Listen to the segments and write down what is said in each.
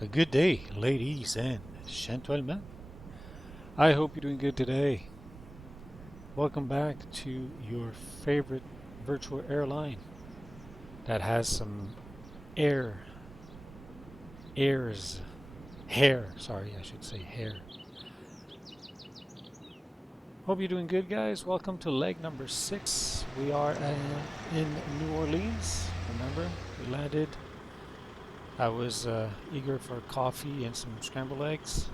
A good day, ladies and gentlemen. I hope you're doing good today. Welcome back to your favorite virtual airline that has some hair. Sorry, I should say hair. Hope you're doing good, guys. Welcome to leg number 6. We are in New Orleans. Remember, we landed. I was eager for coffee and some scrambled eggs.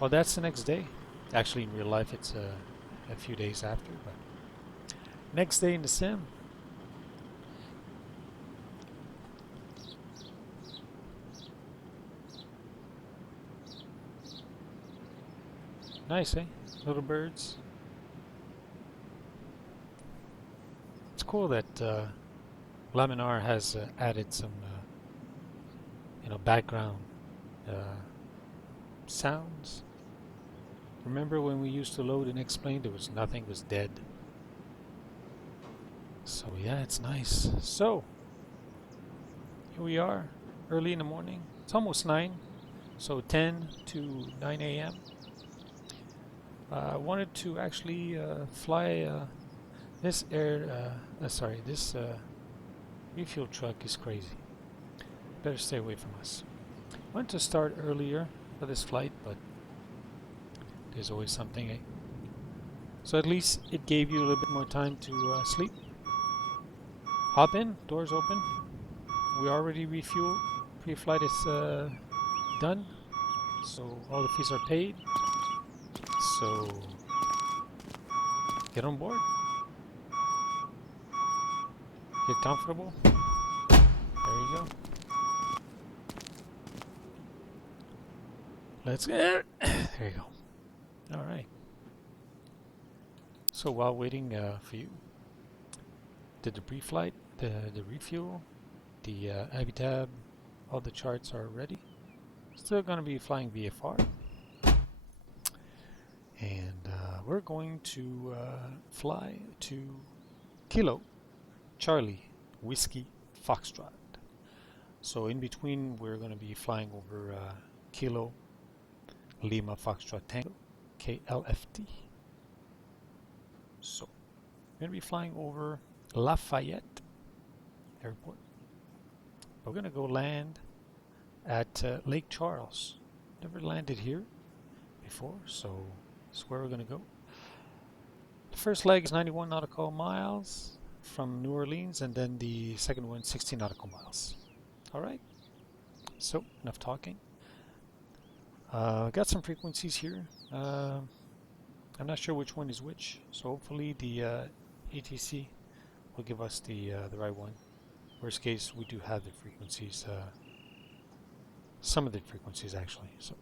Well, that's the next day. Actually, in real life, it's a few days after, but next day in the sim. Nice, eh? Little birds. It's cool that Laminar has added some, background sounds. Remember when we used to load and explain, there was nothing, was dead. So yeah, it's nice. So here we are, early in the morning. It's almost 9, so 10 to 9 a.m. I wanted to actually fly this refuel truck is crazy. Better stay away from us. I wanted to start earlier for this flight, but there's always something, eh? So at least it gave you a little bit more time to sleep. Hop in, doors open. We already refueled. Pre-flight is done, so all the fees are paid. So get on board. Get comfortable. There you go. Let's get there you go. All right. So while waiting for you, did the pre-flight, the refuel, the AviTab, all the charts are ready. Still going to be flying VFR, and we're going to fly to Kilo Charlie Whiskey Foxtrot. So in between, we're going to be flying over Kilo Lima Foxtrot Tango, KLFT. So, we're going to be flying over Lafayette Airport. We're going to go land at Lake Charles. Never landed here before, so this is where we're going to go. The first leg is 91 nautical miles from New Orleans, and then the second one 16 nautical miles. All right, so enough talking. Got some frequencies here. I'm not sure which one is which, so hopefully the ATC will give us the right one. Worst case, we do have the frequencies, some of the frequencies actually. So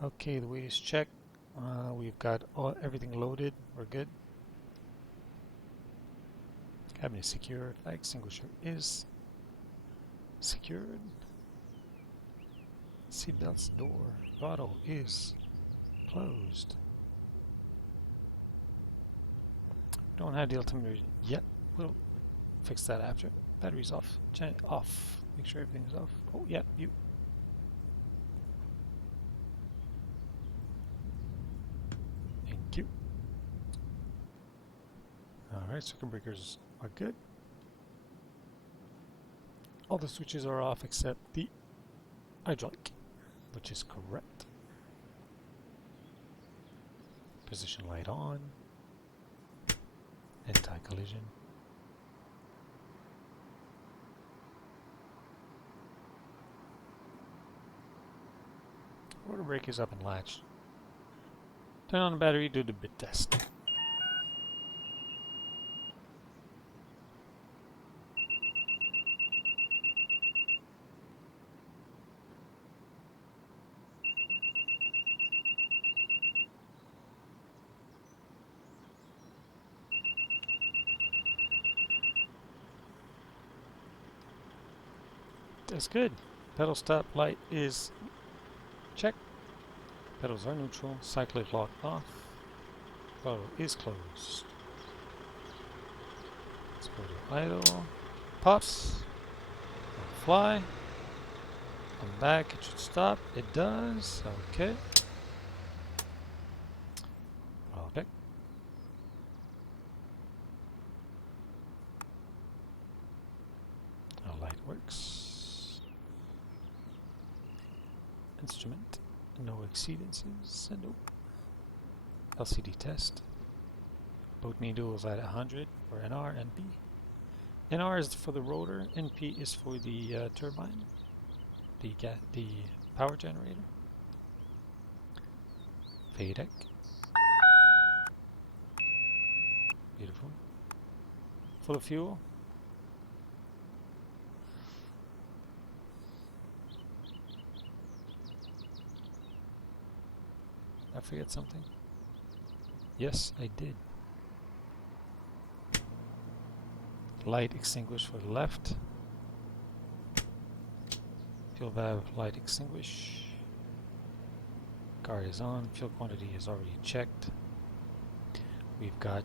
okay, the weight is checked. We've got everything loaded. We're good. Cabin is secured. Fire extinguisher is secured. Seatbelts door throttle is closed. Don't have the altimeter yet. We'll fix that after. Battery's off. Off. Make sure everything's off. Oh, yeah, you. Thank you. Alright, circuit breakers are good. All the switches are off except the hydraulic, which is correct. Position light on. Anti-collision. Rotor brake is up and latched. Turn on the battery, do the bit test. That's good. Pedal stop light is checked. Pedals are neutral. Cyclic lock off. Throttle is closed. Let's go to idle. Pops. Fly. Come back. It should stop. It does. Okay. Okay. Our light works. Instrument. No exceedances. Nope. LCD test. Both needles at 100 for NR, NP. NR is for the rotor, NP is for the turbine, the power generator. FADEC. Beautiful. Full of fuel. I forget something? Yes, I did. Light extinguish for the left. Fuel valve light extinguish. Guard is on. Fuel quantity is already checked. We've got,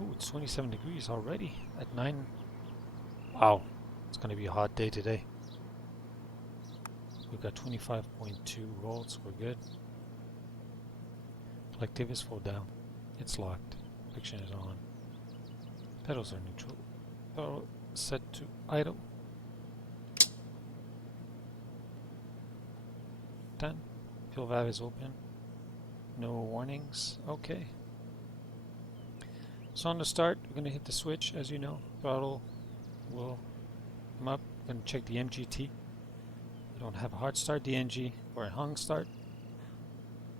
oh, it's 27 degrees already at 9. Wow, it's going to be a hot day today. We've got 25.2 volts. We're good. Collective is full down. It's locked. Friction is on. Pedals are neutral. Pedal set to idle. Done. Fuel valve is open. No warnings. Okay. So on the start, we're going to hit the switch, as you know. Throttle will come up. We're going to check the MGT. We don't have a hard start DNG or a hung start.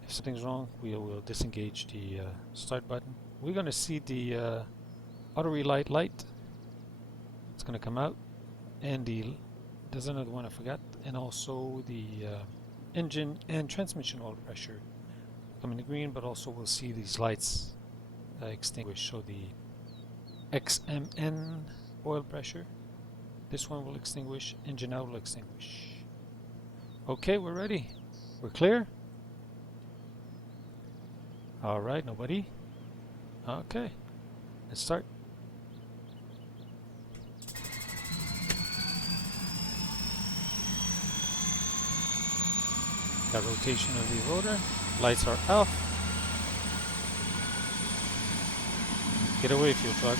If something's wrong, we will disengage the start button. We're going to see the auto relight light. It's going to come out, and there's another one I forgot, and also the engine and transmission oil pressure coming to green, but also we'll see these lights extinguish. So the XMN oil pressure, this one will extinguish, engine out will extinguish. Okay, we're ready. We're clear. Alright, nobody? Okay, let's start. Got rotation of the rotor, lights are off. Get away, fuel truck.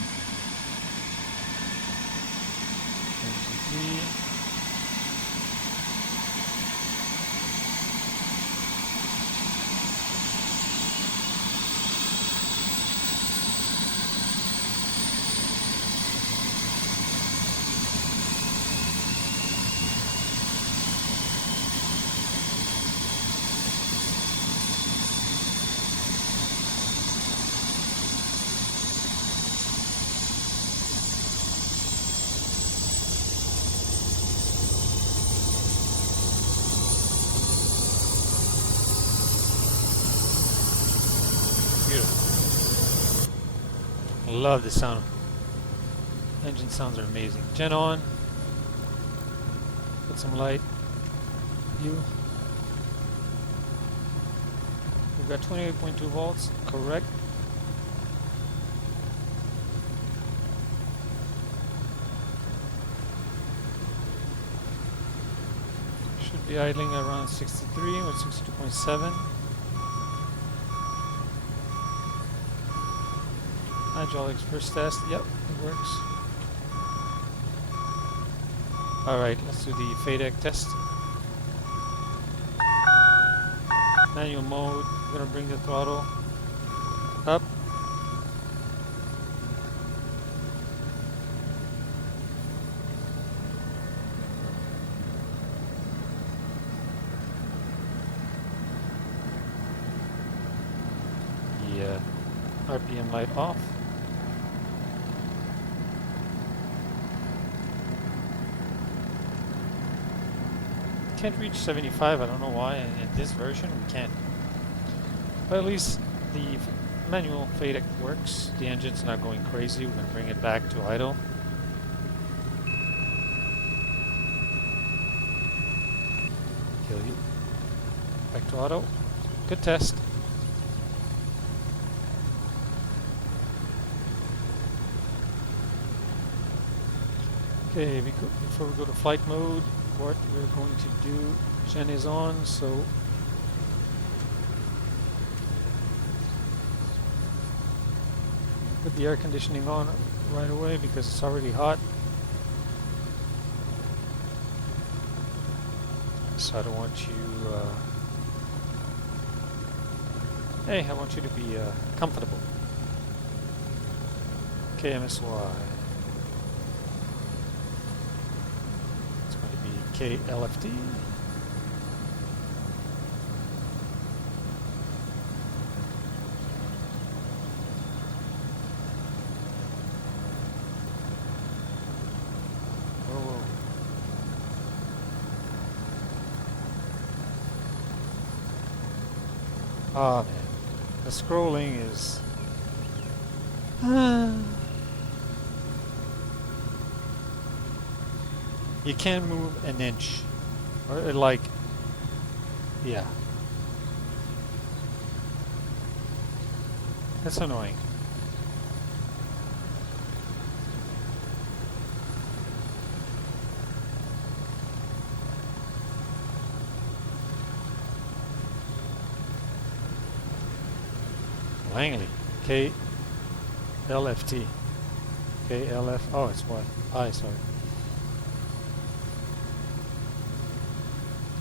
MGT. Love the sound. Engine sounds are amazing. Gen on. Put some light. View. We've got 28.2 volts. Correct. Should be idling around 63 or 62.7. Hydraulics first test. Yep, it works. Alright, let's do the FADEC test. Manual mode. We're going to bring the throttle up. The RPM light off. Can't reach 75. I don't know why. In this version, we can't. But at least the manual FADEC works. The engine's not going crazy. We're going to bring it back to idle. Kill you. Back to auto. Good test. Okay, before we go to flight mode, what we're going to do, Jen is on, so put the air conditioning on right away because it's already hot. So I don't want you, hey, I want you to be comfortable. KMSY. It's going to be KLFT. Whoa. Ah, man. The scrolling is... You can't move an inch. Or like... Yeah. That's annoying. Langley. KLFT. KLF. Oh, it's what? I, sorry.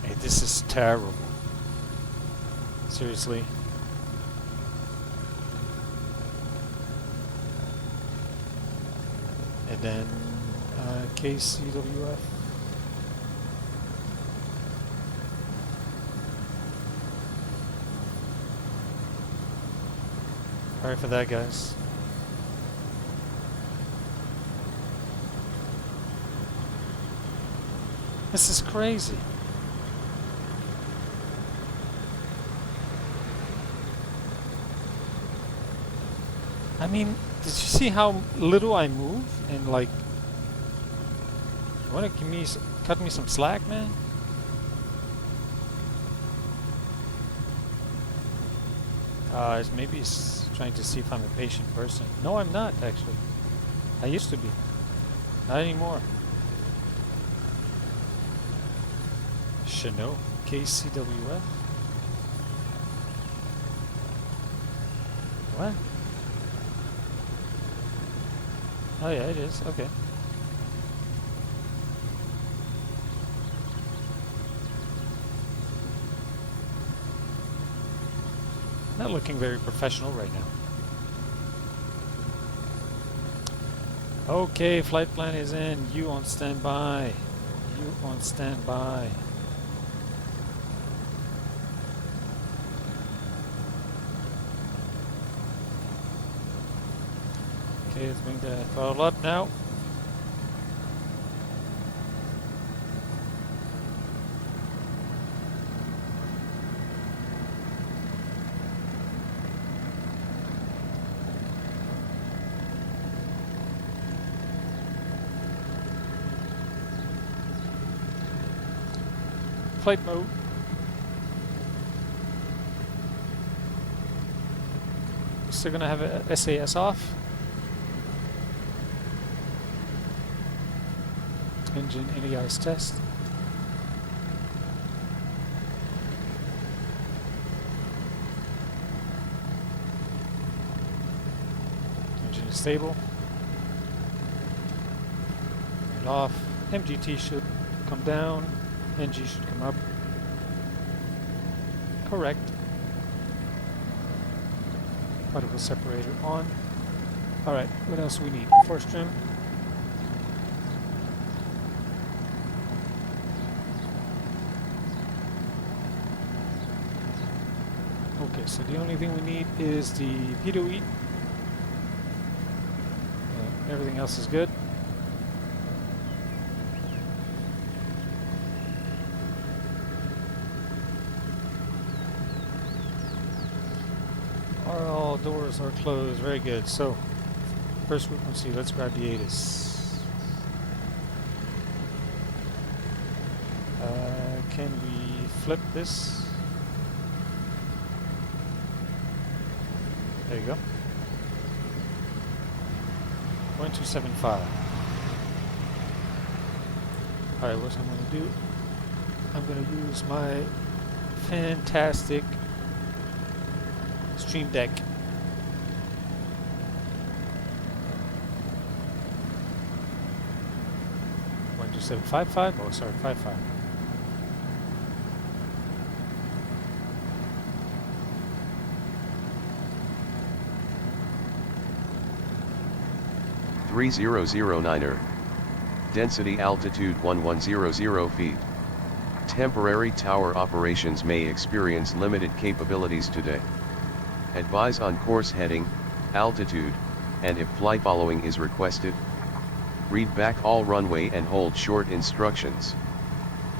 Hey, this is terrible. Seriously. And then KCWF. Sorry for that, guys. This is crazy. I mean, did you see how little I move? And like, you wanna give me cut me some slack, man? Maybe he's trying to see if I'm a patient person. No, I'm not, actually. I used to be. Not anymore. Chennault, KCWF. What? Oh yeah, it is. Okay. Not looking very professional right now. Okay, flight plan is in. You on standby. You on standby. Okay, let's bring the throttle up now. Flight mode. Still gonna have a SAS off. Engine ADI's test. Engine is stable. And off. MGT should come down. NG should come up. Correct. Particle separator on. Alright, what else we need? Force trim. Okay, so the only thing we need is the pitot. Everything else is good. All doors are closed. Very good. So, first frequency, let's grab the ATIS. Can we flip this? There you go. 1275. Alright, what I'm going to do, I'm going to use my fantastic Stream Deck. One 2755. Oh, sorry, 55. .3009er. Density altitude 1100 feet. Temporary tower operations may experience limited capabilities today. Advise on course heading, altitude, and if flight following is requested. Read back all runway and hold short instructions.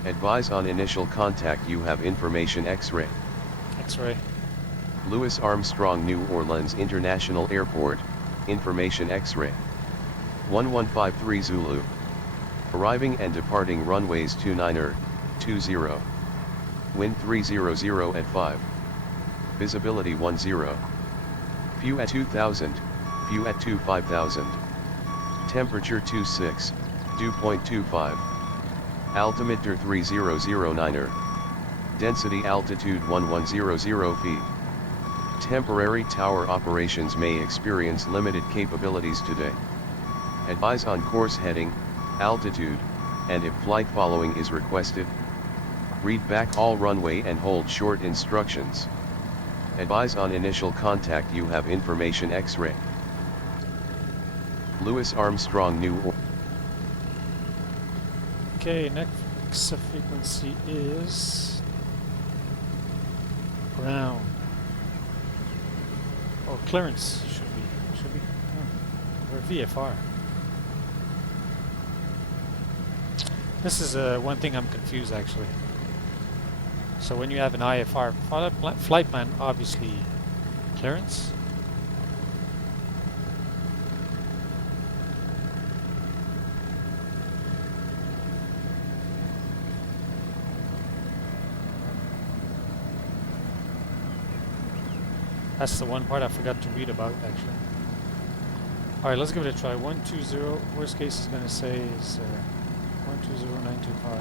Advise on initial contact. You have information. X-ray. X-ray. Louis Armstrong New Orleans International Airport, information X-ray. 1153 Zulu. Arriving and departing runways 29er, 20. Wind 300 at 5. Visibility 10. View at 2000, view at 5000. Temperature 26, dew point 25. Altimeter 3009er. Density altitude 1100 feet. Temporary tower operations may experience limited capabilities today. Advise on course heading, altitude, and if flight following is requested. Read back all runway and hold short instructions. Advise on initial contact. You have information. X-ray. Louis Armstrong New Orleans. Okay, next frequency is ground. Or clearance should be or VFR. This is one thing I'm confused actually. So when you have an IFR flight plan, obviously clearance. That's the one part I forgot to read about actually. Alright, let's give it a try. 120, worst case is going to say is 120925.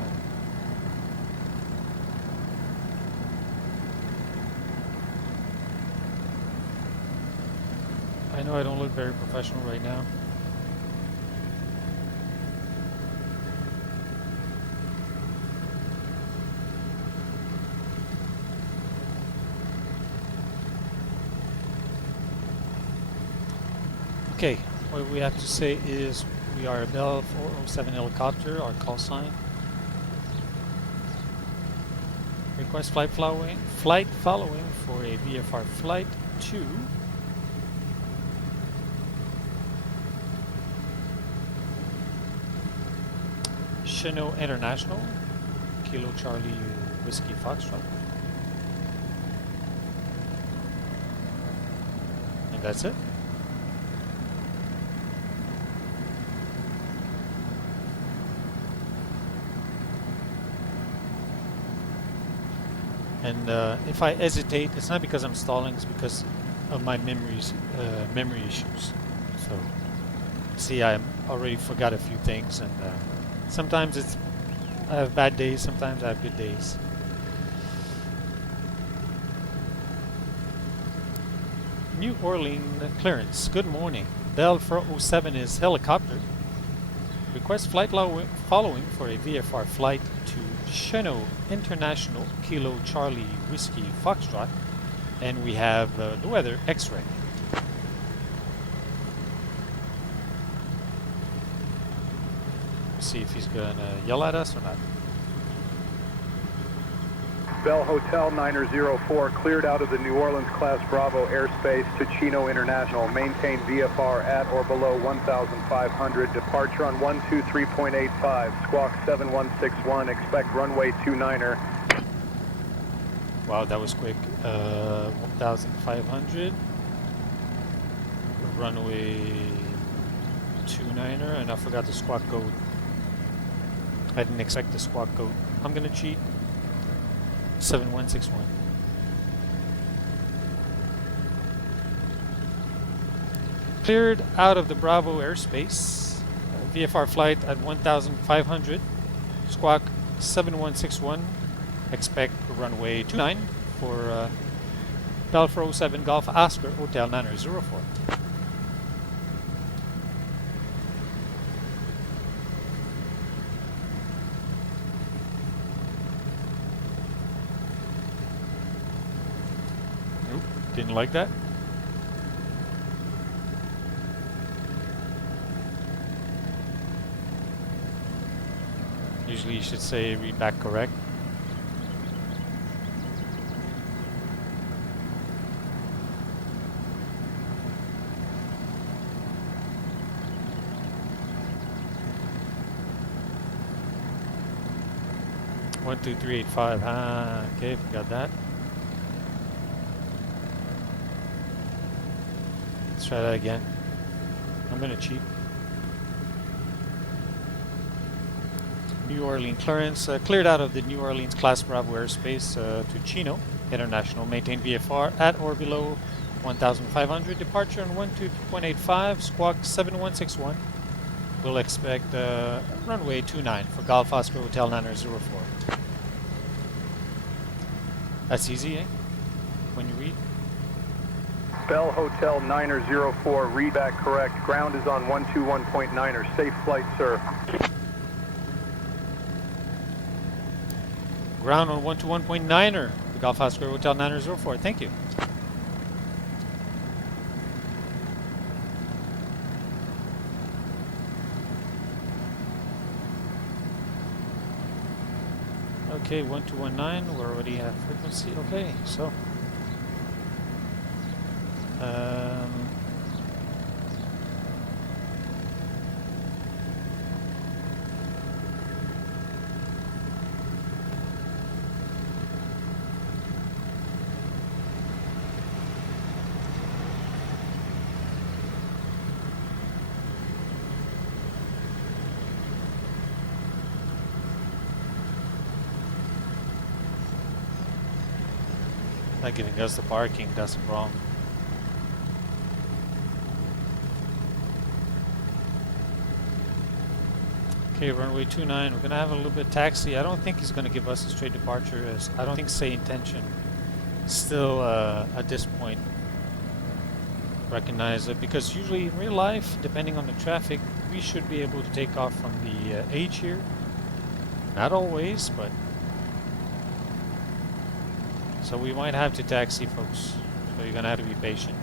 I know I don't look very professional right now. Okay, what we have to say is we are a Bell 407 helicopter, our call sign. Request flight following for a VFR flight to Chennault International, Kilo Charlie Whiskey Foxtrot. And that's it. And if I hesitate, it's not because I'm stalling, it's because of my memory issues. So, see, I already forgot a few things, and sometimes I have bad days, sometimes I have good days. New Orleans clearance. Good morning. Bell 407 is helicopter. Request flight following for a VFR flight to Chennault International, Kilo Charlie Whiskey Foxtrot, and we have the weather X-ray. See if he's gonna yell at us or not. Bell Hotel 904 cleared out of the New Orleans Class Bravo airspace to Chennault International. Maintain VFR at or below 1,500. Departure on 123.85. Squawk 7161. Expect runway 29er. Wow, that was quick. 1,500. Runway 29er, and I forgot the squawk code. I didn't expect the squawk code. I'm gonna cheat. 7161. Cleared out of the Bravo airspace. VFR flight at 1,500. squawk 7161. Expect runway 29 for Bell 407 Golf Oscar Hotel 904. Nope, didn't like that. Usually you should say read back correct. One, 2, 3, 8, 5. Ah, okay, forgot that. Let's try that again. I'm gonna cheat. New Orleans clearance cleared out of the New Orleans Class Bravo airspace to Chennault International. Maintain VFR at or below 1,500. Departure on 12.85. Squawk 7161. We'll expect runway 29 for Golf Oscar Hotel 904. That's easy, eh? When you read. Bell Hotel 904, read back correct. Ground is on 121.9er. Safe flight, sir. Ground on 121.9er, the Golf Oscar Hotel 904. Thank you. Okay, 1219, we're already at frequency. Okay, so not giving us the parking, that's wrong. Okay, runway 29, we're gonna have a little bit of taxi. I don't think he's gonna give us a straight departure, as I don't think say intention still at this point recognize it, because usually in real life, depending on the traffic, we should be able to take off from the H here. Not always, but so we might have to taxi, folks. So you're gonna have to be patient.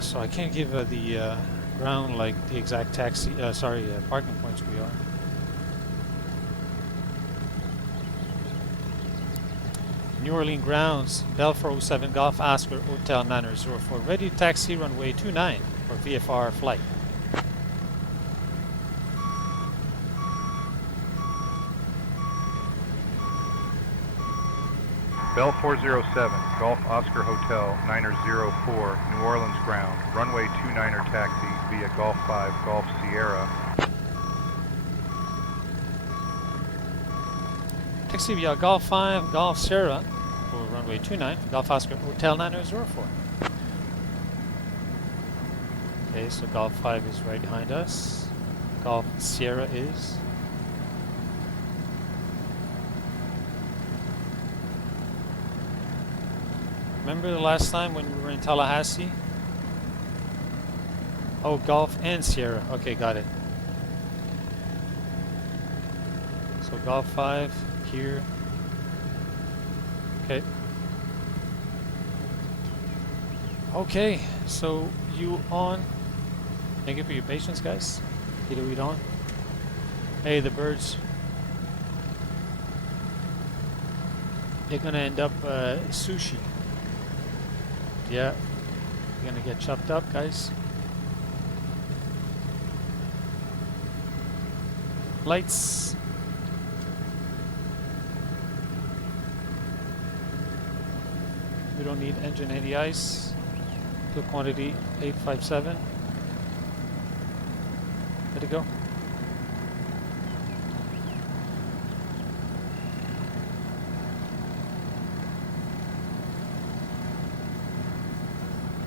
So I can't give the ground like the exact taxi, parking points we are. New Orleans grounds, Bell 407 Golf Oscar Hotel 904. Ready to taxi runway 29 for VFR flight. Bell 407, Golf Oscar Hotel 904, New Orleans ground. Runway 29er taxi via Golf 5, Golf Sierra. Taxi via Golf 5, Golf Sierra for runway 29, Golf Oscar Hotel 904. Okay, so Golf 5 is right behind us. Golf Sierra is. Remember the last time when we were in Tallahassee? Oh, Golf and Sierra. Okay, got it. So Golf 5 here. Okay. Okay, so you on. Thank you for your patience, guys. Get a read on. Hey, the birds. They're gonna end up sushi. Yeah, you're gonna get chopped up, guys. Lights. We don't need engine anti-ice. Fuel quantity 857. Let it go.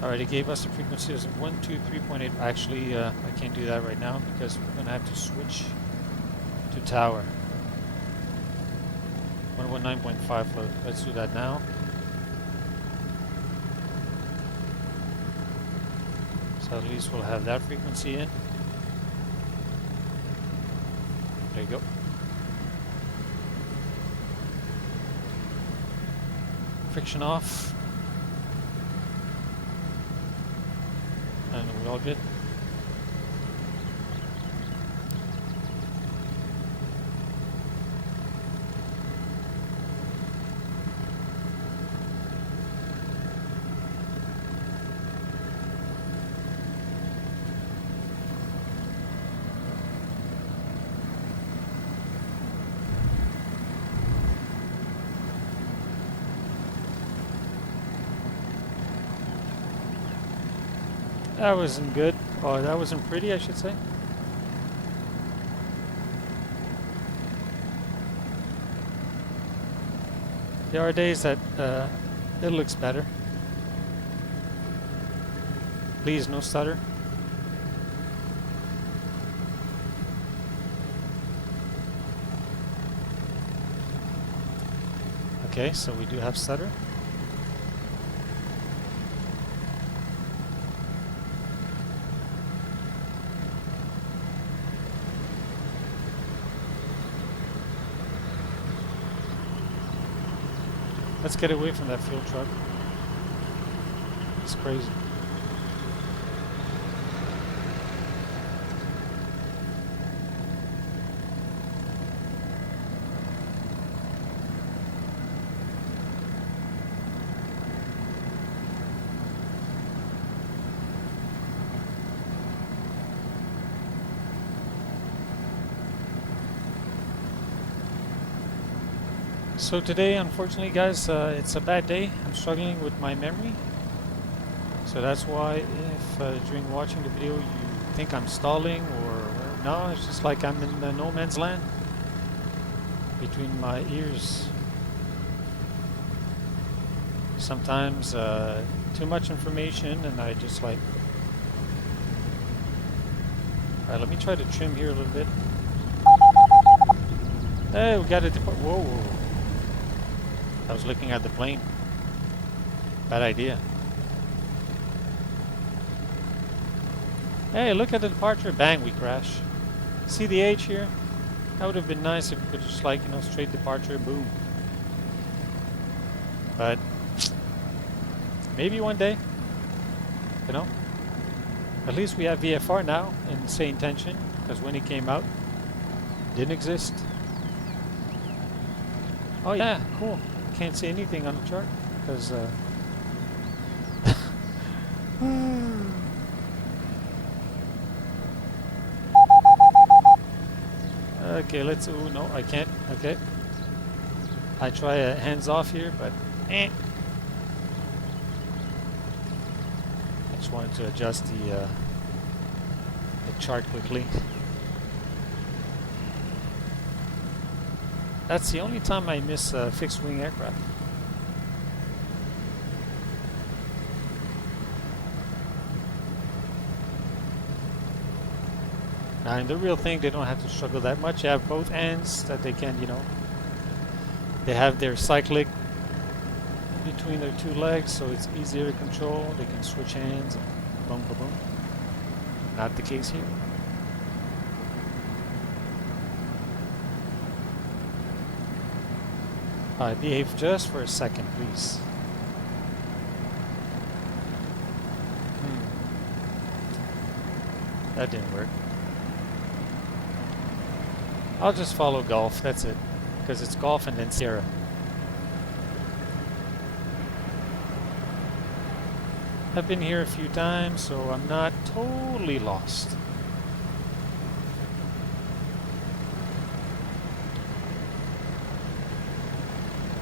Alright, it gave us a frequency of 123.8. Actually, I can't do that right now because we're going to have to switch to tower. 119.5 float. Let's do that now. So at least we'll have that frequency in. There you go. Friction off. And we're all good. That wasn't good. Oh, that wasn't pretty, I should say. There are days that it looks better. Please, no stutter. Okay, so we do have stutter. Let's get away from that fuel truck. It's crazy. So today, unfortunately, guys, it's a bad day. I'm struggling with my memory. So that's why if during watching the video you think I'm stalling or no, it's just like I'm in no man's land between my ears. Sometimes too much information and I just like... Alright, let me try to trim here a little bit. Hey, we got a depart. Whoa, whoa. I was looking at the plane. Bad idea. Hey, look at the departure. Bang, we crash. See the H here? That would have been nice if we could just like, you know, straight departure, boom. But maybe one day, you know. At least we have VFR now in say intention, because when it came out, it didn't exist. Oh yeah, cool. Can't see anything on the chart because okay, let's... Oh no, I can't. Okay, I try hands off here, but I just wanted to adjust the chart quickly. That's the only time I miss fixed wing aircraft. Now in the real thing they don't have to struggle that much. You have both ends that they can, you know, they have their cyclic between their two legs, so it's easier to control. They can switch hands and boom, boom, boom. Not the case here. Alright, behave just for a second, please. That didn't work. I'll just follow Golf, that's it. Because it's Golf and then Sierra. I've been here a few times, so I'm not totally lost.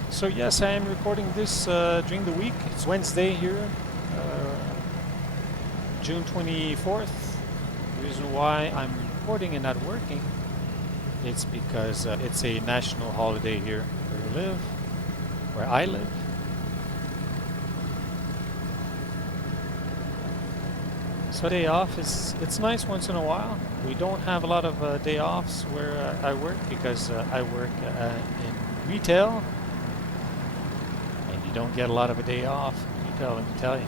So yes, I am recording this during the week. It's Wednesday here, June 24th. The reason why I'm recording and not working, it's because it's a national holiday here where I live. So day off it's nice once in a while. We don't have a lot of day offs where I work because I work in retail, and you don't get a lot of a day off in retail. Let me tell you,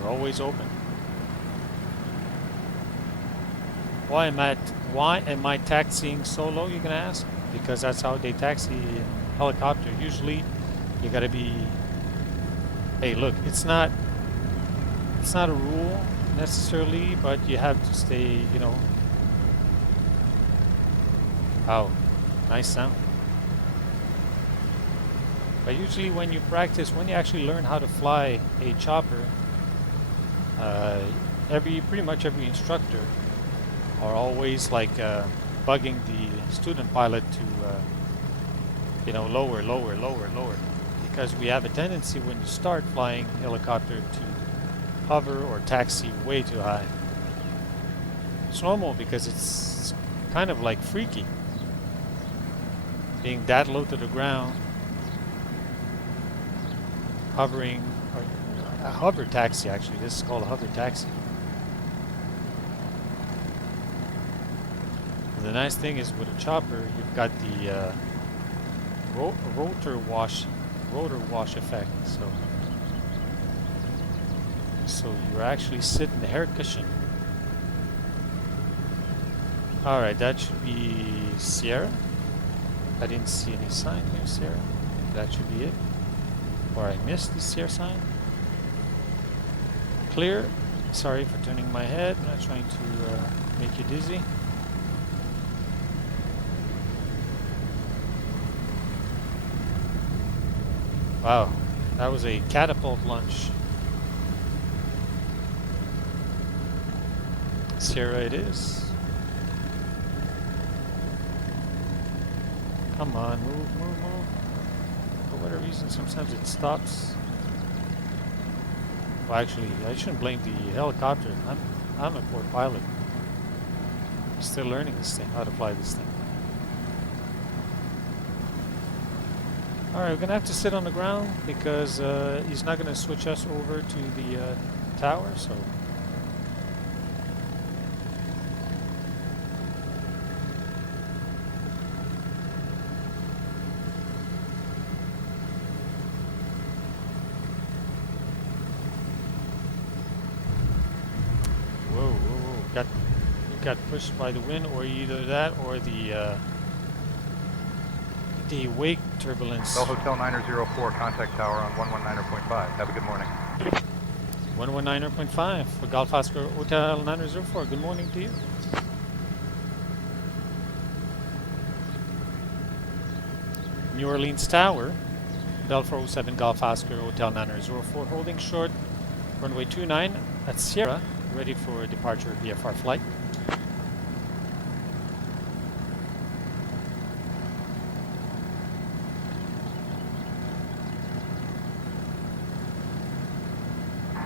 we're always open. Why am I taxiing solo? You can ask. Because that's how they taxi in helicopter. Usually, you gotta be. Hey, look, it's not a rule necessarily, but you have to stay, you know. Oh, nice sound. But usually when you practice, when you actually learn how to fly a chopper, pretty much every instructor are always like bugging the student pilot to, you know, lower, lower, lower, lower. Because we have a tendency when you start flying helicopter to hover or taxi way too high. It's normal because it's kind of like freaky. Being that low to the ground, hovering, or a hover taxi actually, this is called a hover taxi. The nice thing is with a chopper, you've got the rotor wash effect. So you actually sit in the air cushion. All right, that should be Sierra. I didn't see any sign here, Sierra. That should be it. Or I missed the Sierra sign. Clear. Sorry for turning my head. I'm not trying to make you dizzy. Wow, that was a catapult launch. Sierra it is. Come on, move, move, move. For whatever reason, sometimes it stops. Well, actually, I shouldn't blame the helicopter. I'm a poor pilot. I'm still learning this thing, how to fly this thing. Alright, we're going to have to sit on the ground because he's not going to switch us over to the tower, so... Whoa, whoa, whoa. Got pushed by the wind, or either that or the wake turbulence. Bell Hotel 904, contact tower on 119.5. Have a good morning. 119.5 for Golf Oscar Hotel 904. Good morning to you. New Orleans Tower, Bell 407 Golf Oscar Hotel 904, holding short, runway 29 at Sierra, ready for departure VFR flight.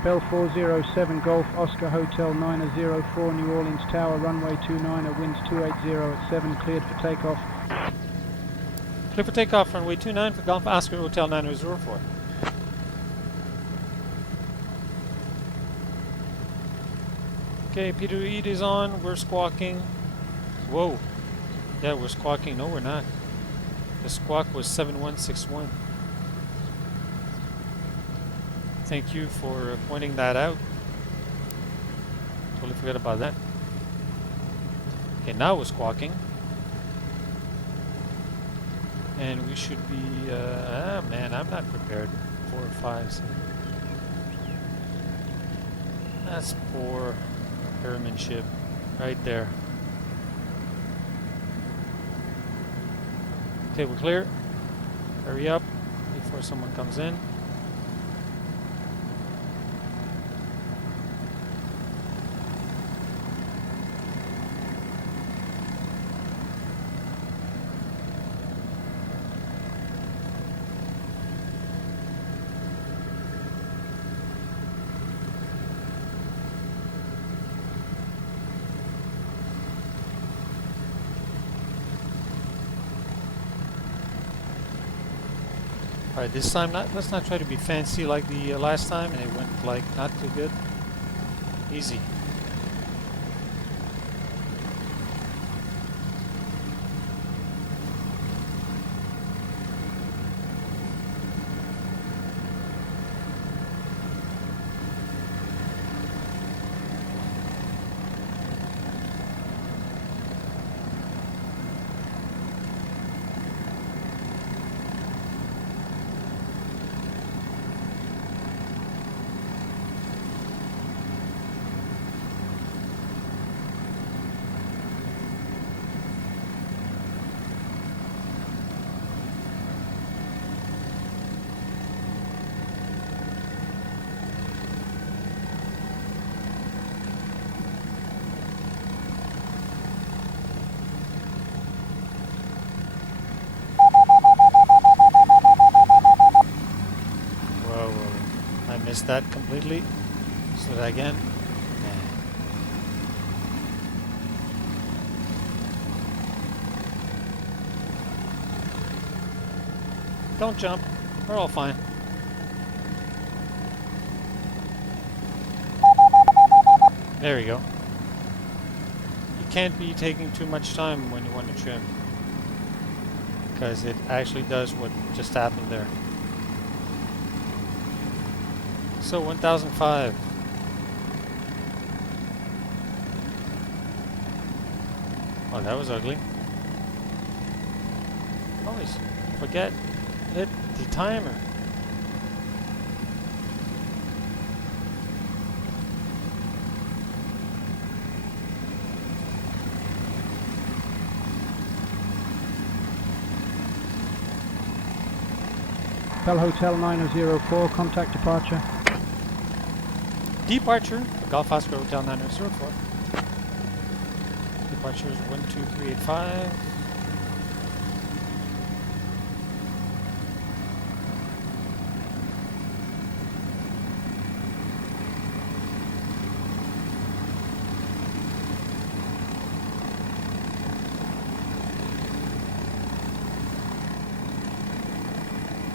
Bell 407 Golf Oscar Hotel 904 New Orleans Tower, runway 29, winds 280 at 7, cleared for takeoff. Clear for takeoff, runway 29 for Golf Oscar Hotel 904. Okay, Peter Reed is on, we're squawking. Whoa. Yeah, we're squawking. No, we're not. The squawk was 7161. Thank you for pointing that out. Totally forgot about that. Okay, now we're squawking. And we should be, man, I'm not prepared. 4 or 5. So. That's poor airmanship right there. Okay, we're clear. Hurry up before someone comes in. Alright, this time let's not try to be fancy like the last time, and it went like not too good. Easy. Missed that completely. So that again. Nah. Don't jump. We're all fine. There we go. You can't be taking too much time when you want to trim, because it actually does what just happened there. So 1005. Oh, that was ugly. Always forget hit the timer. Bell Hotel 904, contact departure. Departure for Golf Oscar Hotel 904. Departure is 12385.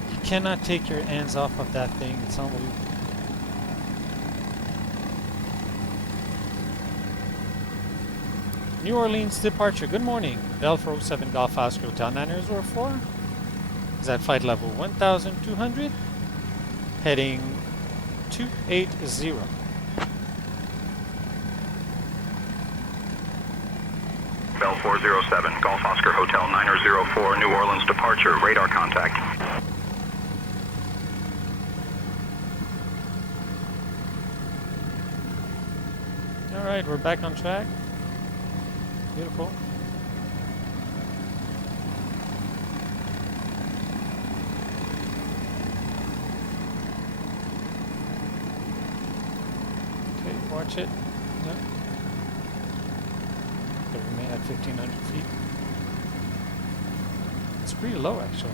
You cannot take your hands off of that thing. It's unbelievable. New Orleans departure. Good morning. Bell 407 Golf Oscar Hotel 904 is at flight level 1200, heading 280. Bell 407 Golf Oscar Hotel 904 New Orleans departure. Radar contact. All right, we're back on track. Beautiful. Okay, watch it. Yep. But we remain at 1,500 feet. It's pretty low, actually.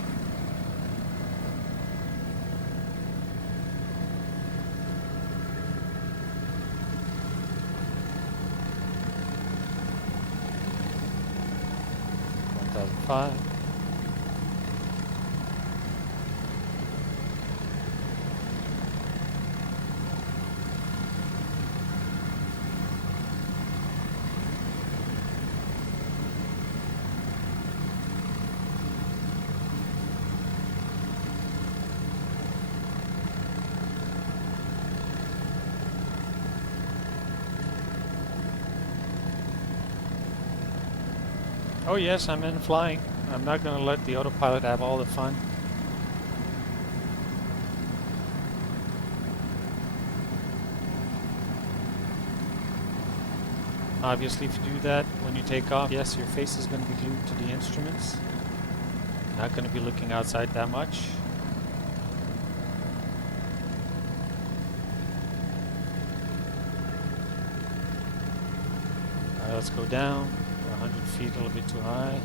Five. Oh yes, I'm in flying. I'm not going to let the autopilot have all the fun. Obviously, if you do that when you take off, yes, your face is going to be glued to the instruments. Not going to be looking outside that much. Alright, let's go down. 100 feet, a little bit too high.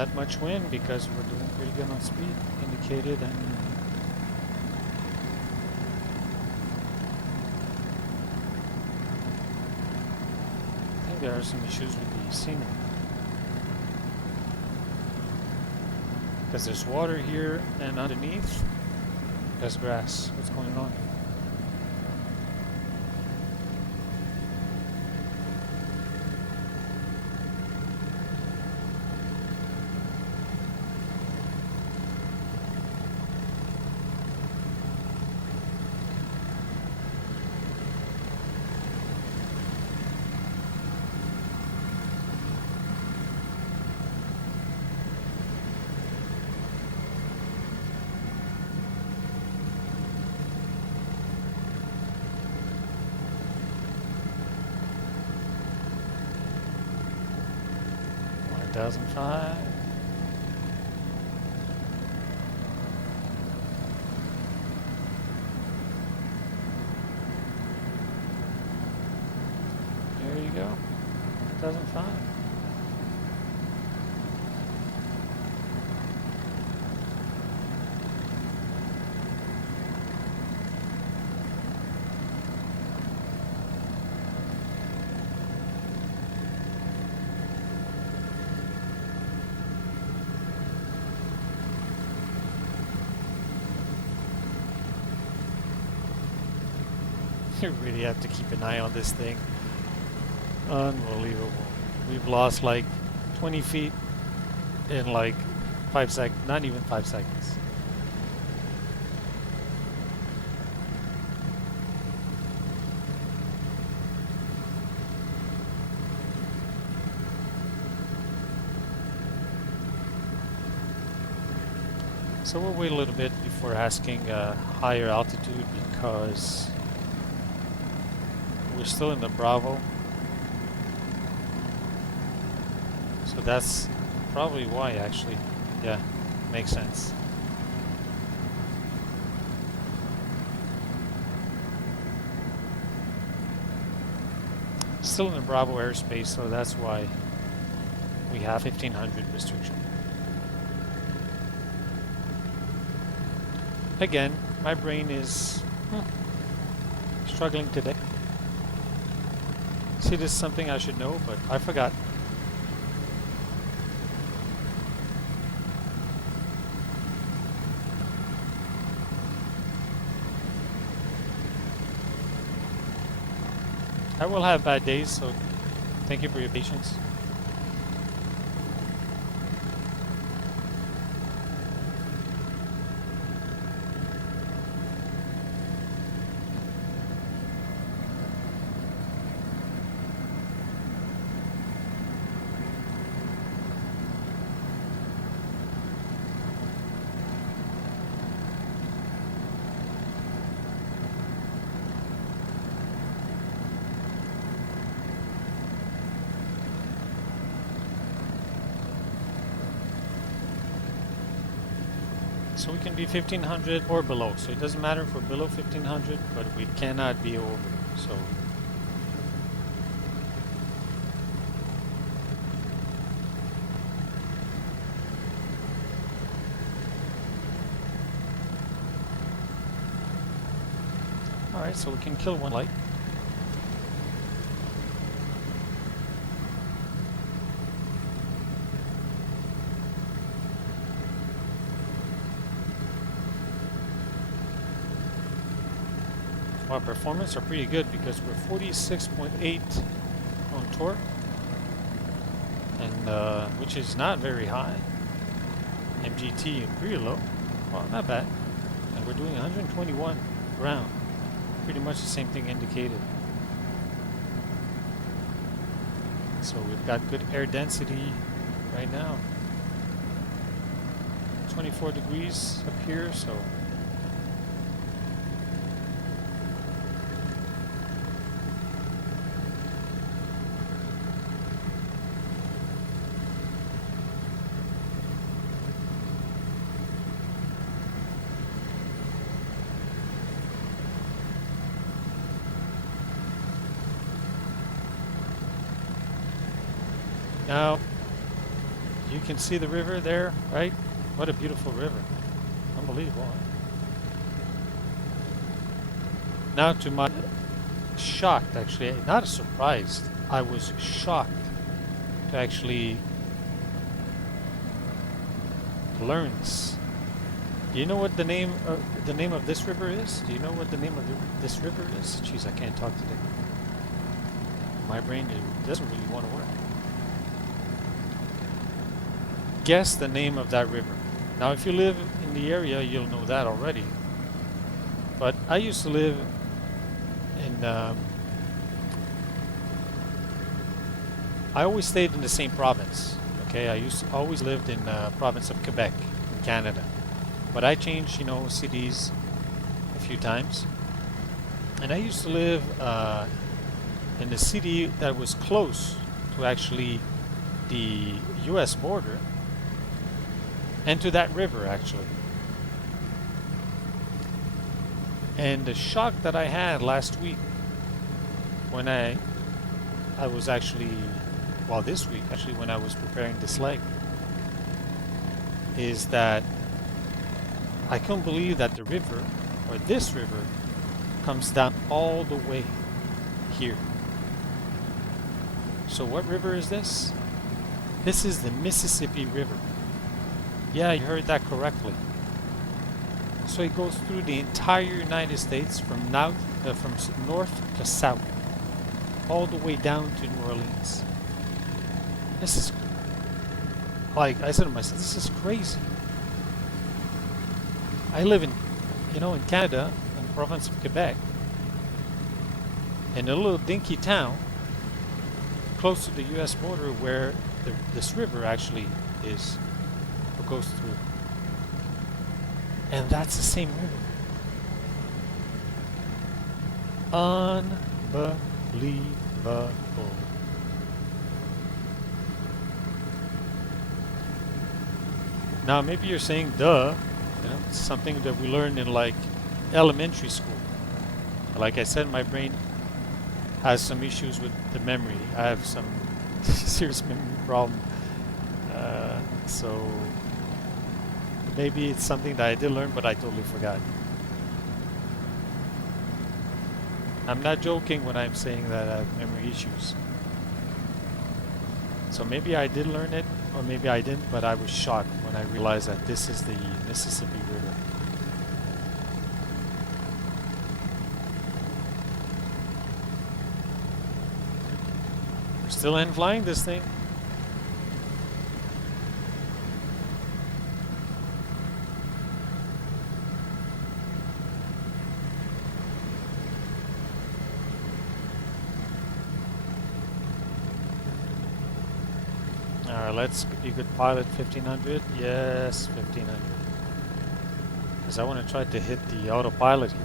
that much wind because we're doing pretty good on speed indicated, and I think there are some issues with the scenery because there's water here and underneath there's grass. What's going on? $1,005. There you go. 1,005. You really have to keep an eye on this thing. Unbelievable. We've lost like 20 feet in like 5 seconds, not even 5 seconds. So we'll wait a little bit before asking higher altitude because we're still in the Bravo. So that's probably why, actually. Yeah, makes sense. Still in the Bravo airspace, so that's why we have 1500 restriction. Again, my brain is struggling today. See, this is something I should know, but I forgot. I will have bad days, so thank you for your patience. So we can be 1500 or below. So it doesn't matter if we're below 1500, but we cannot be over. So all right, so we can kill one light. Our performance are pretty good because we're 46.8 on torque, and which is not very high. MGT pretty low, well, not bad, and we're doing 121 ground, pretty much the same thing indicated. So we've got good air density right now. 24 degrees up here, so. Now, You can see the river there, right? What a beautiful river. Unbelievable. Huh? Now to my shocked, actually, not surprised, I was shocked to actually learn this. Do you know what the name of this river is? Do you know what the name of this river is? Jeez, I can't talk today. My brain doesn't really want to work. Guess the name of that river. Now, if you live in the area, you'll know that already. But I used to live in... I always stayed in the same province. Okay, I always lived in province of Quebec, in Canada. But I changed, you know, cities a few times. And I used to live in a city that was close to actually the US border and to that river, actually. And the shock that I had last week when I was actually, well, this week actually, when I was preparing this leg, is that I couldn't believe that the river, or this river, comes down all the way here. So what river is this? This is the Mississippi River. Yeah, you heard that correctly. So it goes through the entire United States from north to south, all the way down to New Orleans. This is, like I said to myself, this is crazy. I live in, in Canada, in the province of Quebec, in a little dinky town close to the US border where this river actually is, or goes through. And that's the same river. Unbelievable. Now maybe you're saying, duh, it's something that we learned in like elementary school. Like I said, my brain has some issues with the memory. I have some serious memory problem. So maybe it's something that I did learn, but I totally forgot. I'm not joking when I'm saying that I have memory issues. So maybe I did learn it, or maybe I didn't, but I was shocked when I realized that this is the Mississippi River. We're still in flying this thing. Let's be good pilot. 1500. Yes, 1500. Because I want to try to hit the autopilot here.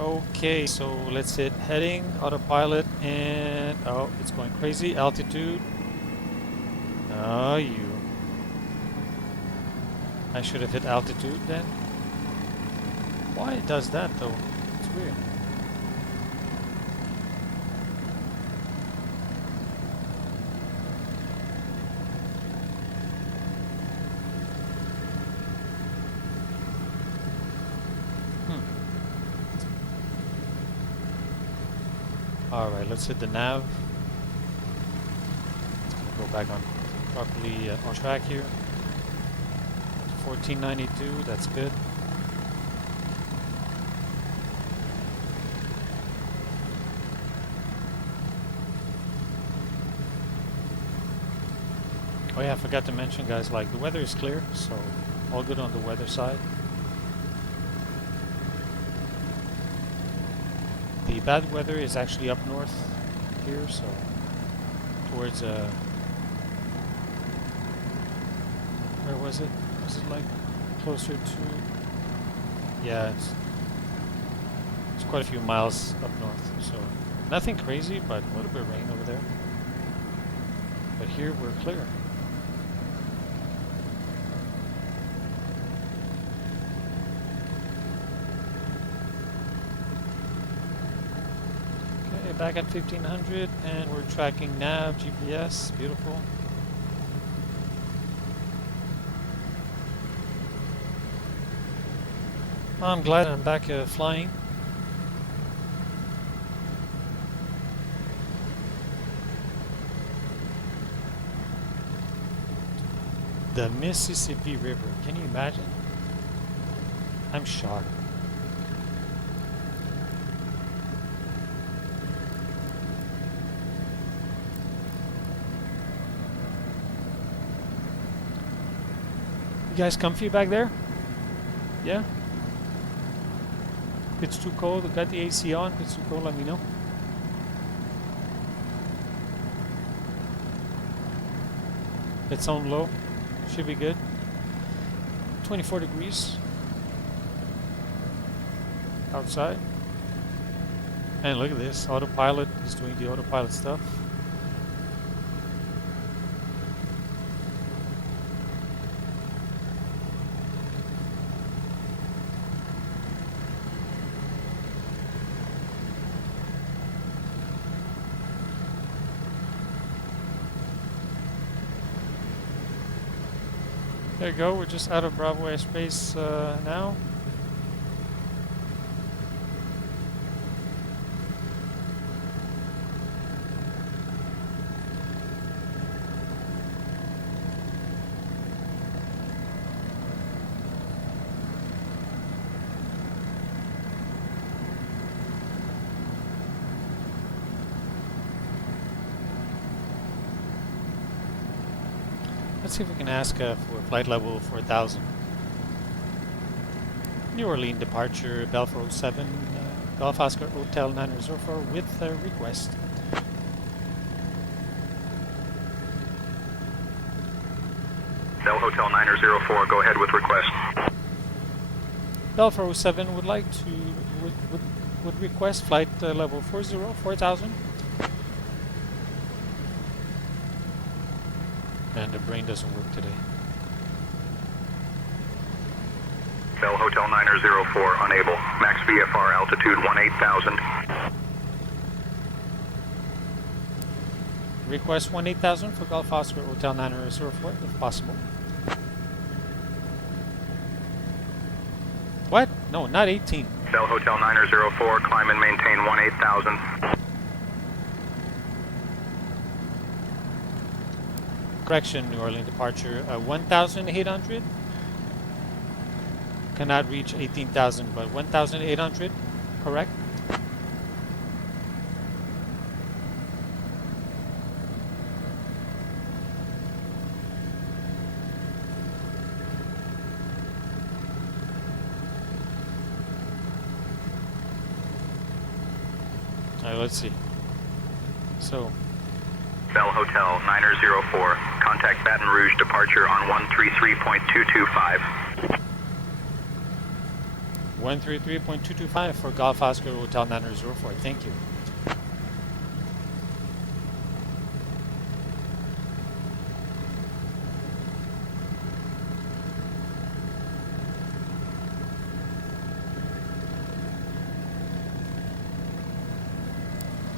Okay, so let's hit heading, autopilot, and oh, it's going crazy. Altitude. Oh, you. I should have hit altitude then. Why it does that though? It's weird. Alright, let's hit the nav. Go back on properly on track here. 1492, that's good. Oh yeah, I forgot to mention, guys, like the weather is clear, so all good on the weather side. The bad weather is actually up north here, so towards where was it? Was it like closer to? Yeah, it's quite a few miles up north, so nothing crazy, but a little bit of rain over there. But here we're clear. Back at 1500, and we're tracking nav, GPS, beautiful. I'm glad I'm back flying. The Mississippi River. Can you imagine? I'm shocked. You guys comfy back there? Yeah? If it's too cold, got the AC on. If it's too cold, let me know. It's on low. Should be good. 24 degrees outside. And look at this. Autopilot is doing the autopilot stuff. There you go, we're just out of Bravo airspace now. Let's see if we can ask for flight level 4000. New Orleans departure, Bell 407, Golf Oscar Hotel 904 with a request. Bell Hotel 904, go ahead with request. Bell 407 would like to would request flight level 4000. And the brain doesn't work today. Bell Hotel 904, unable. Max VFR altitude 18,000. Request 18,000 for Golf Oscar Hotel 904 if possible. What? No, not 18. Bell Hotel 904, climb and maintain 18,000. Correction, New Orleans departure 1,800. Cannot reach 18,000, but 1,800, correct? Alright, let's see. So, Bell Hotel 904, contact Baton Rouge departure on 133.225. 133.225 for Golf Oscar Hotel 904. Thank you.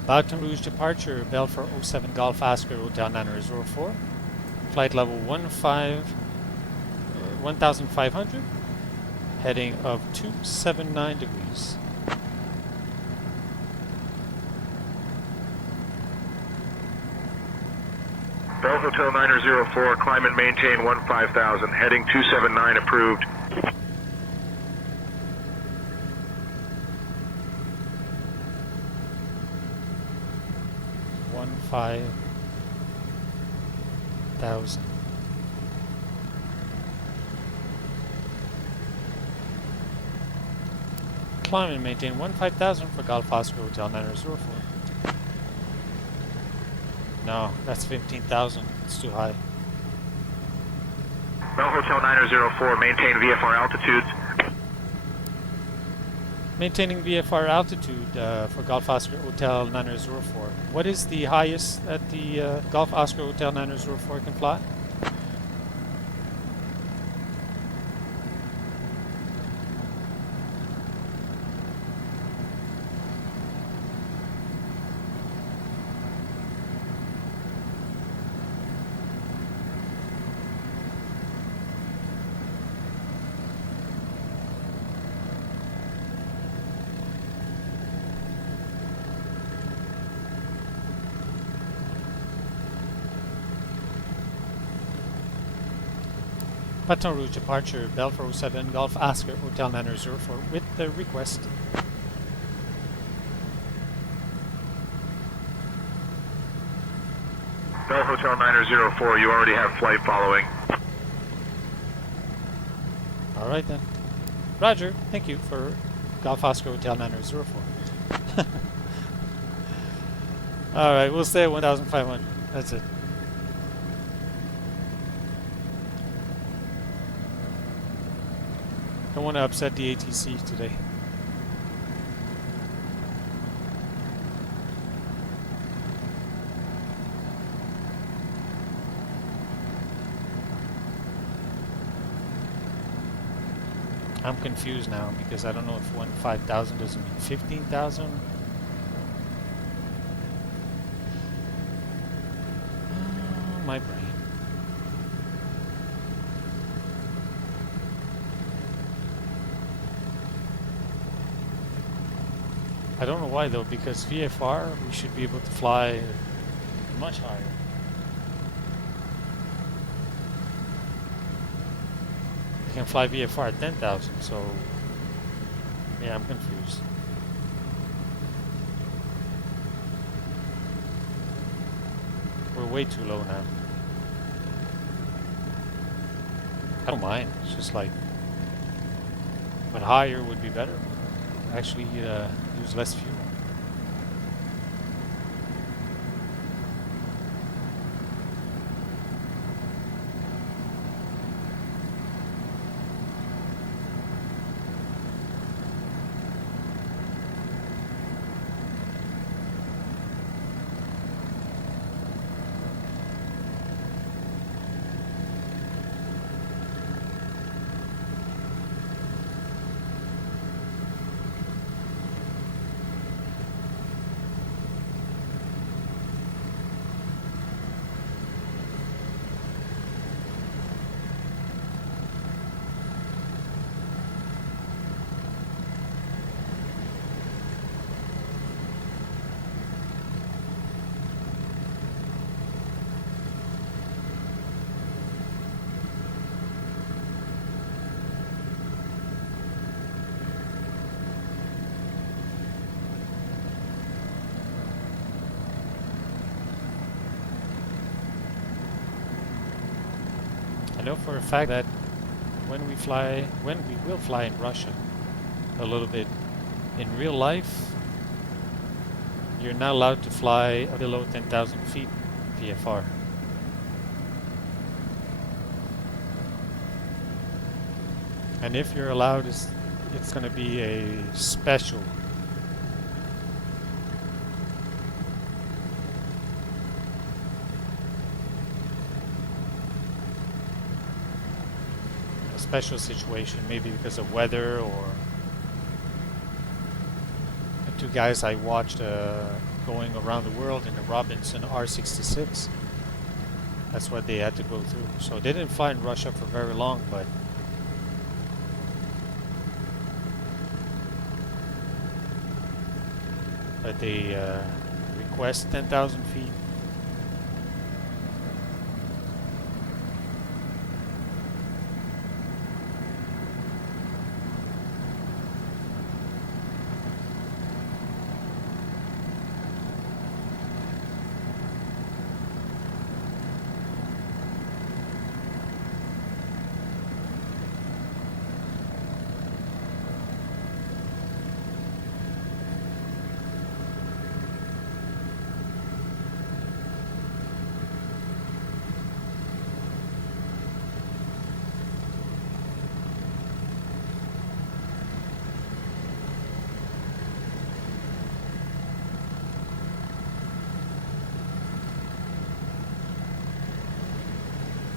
Baton Rouge departure, Bell 407 Golf Oscar Hotel 904. Flight level 1,500. Heading of 279 degrees. Bell Hotel 904, climb and maintain 15,000, heading 279 approved. $15,000. Climb and maintain 15,000 for Golf Oscar Hotel 904. No, that's 15,000. It's too high. Bell Hotel 904, maintain VFR altitudes. Maintaining VFR altitude for Golf Oscar Hotel 904. What is the highest that the Golf Oscar Hotel 904 can fly? Baton Rouge departure, Bell 407, Golf Oscar, Hotel 904 with the request. Bell Hotel 904, you already have flight following. Alright then. Roger, thank you for Golf Oscar Hotel 904. Alright, we'll stay at 1,500. That's it. Don't want to upset the ATC today. I'm confused now because I don't know if 5,000 doesn't mean 15,000. My brain. I don't know why though, because VFR we should be able to fly much higher. You can fly VFR at 10,000, so yeah, I'm confused. We're way too low now. I don't mind, it's just like, but higher would be better. Actually use less fuel. I know for a fact that when we will fly in Russia a little bit, in real life, you're not allowed to fly below 10,000 feet VFR. And if you're allowed, it's going to be a special. Special situation, maybe because of weather or the two guys I watched going around the world in a Robinson R66. That's what they had to go through. So they didn't fly in Russia for very long, but they request 10,000 feet.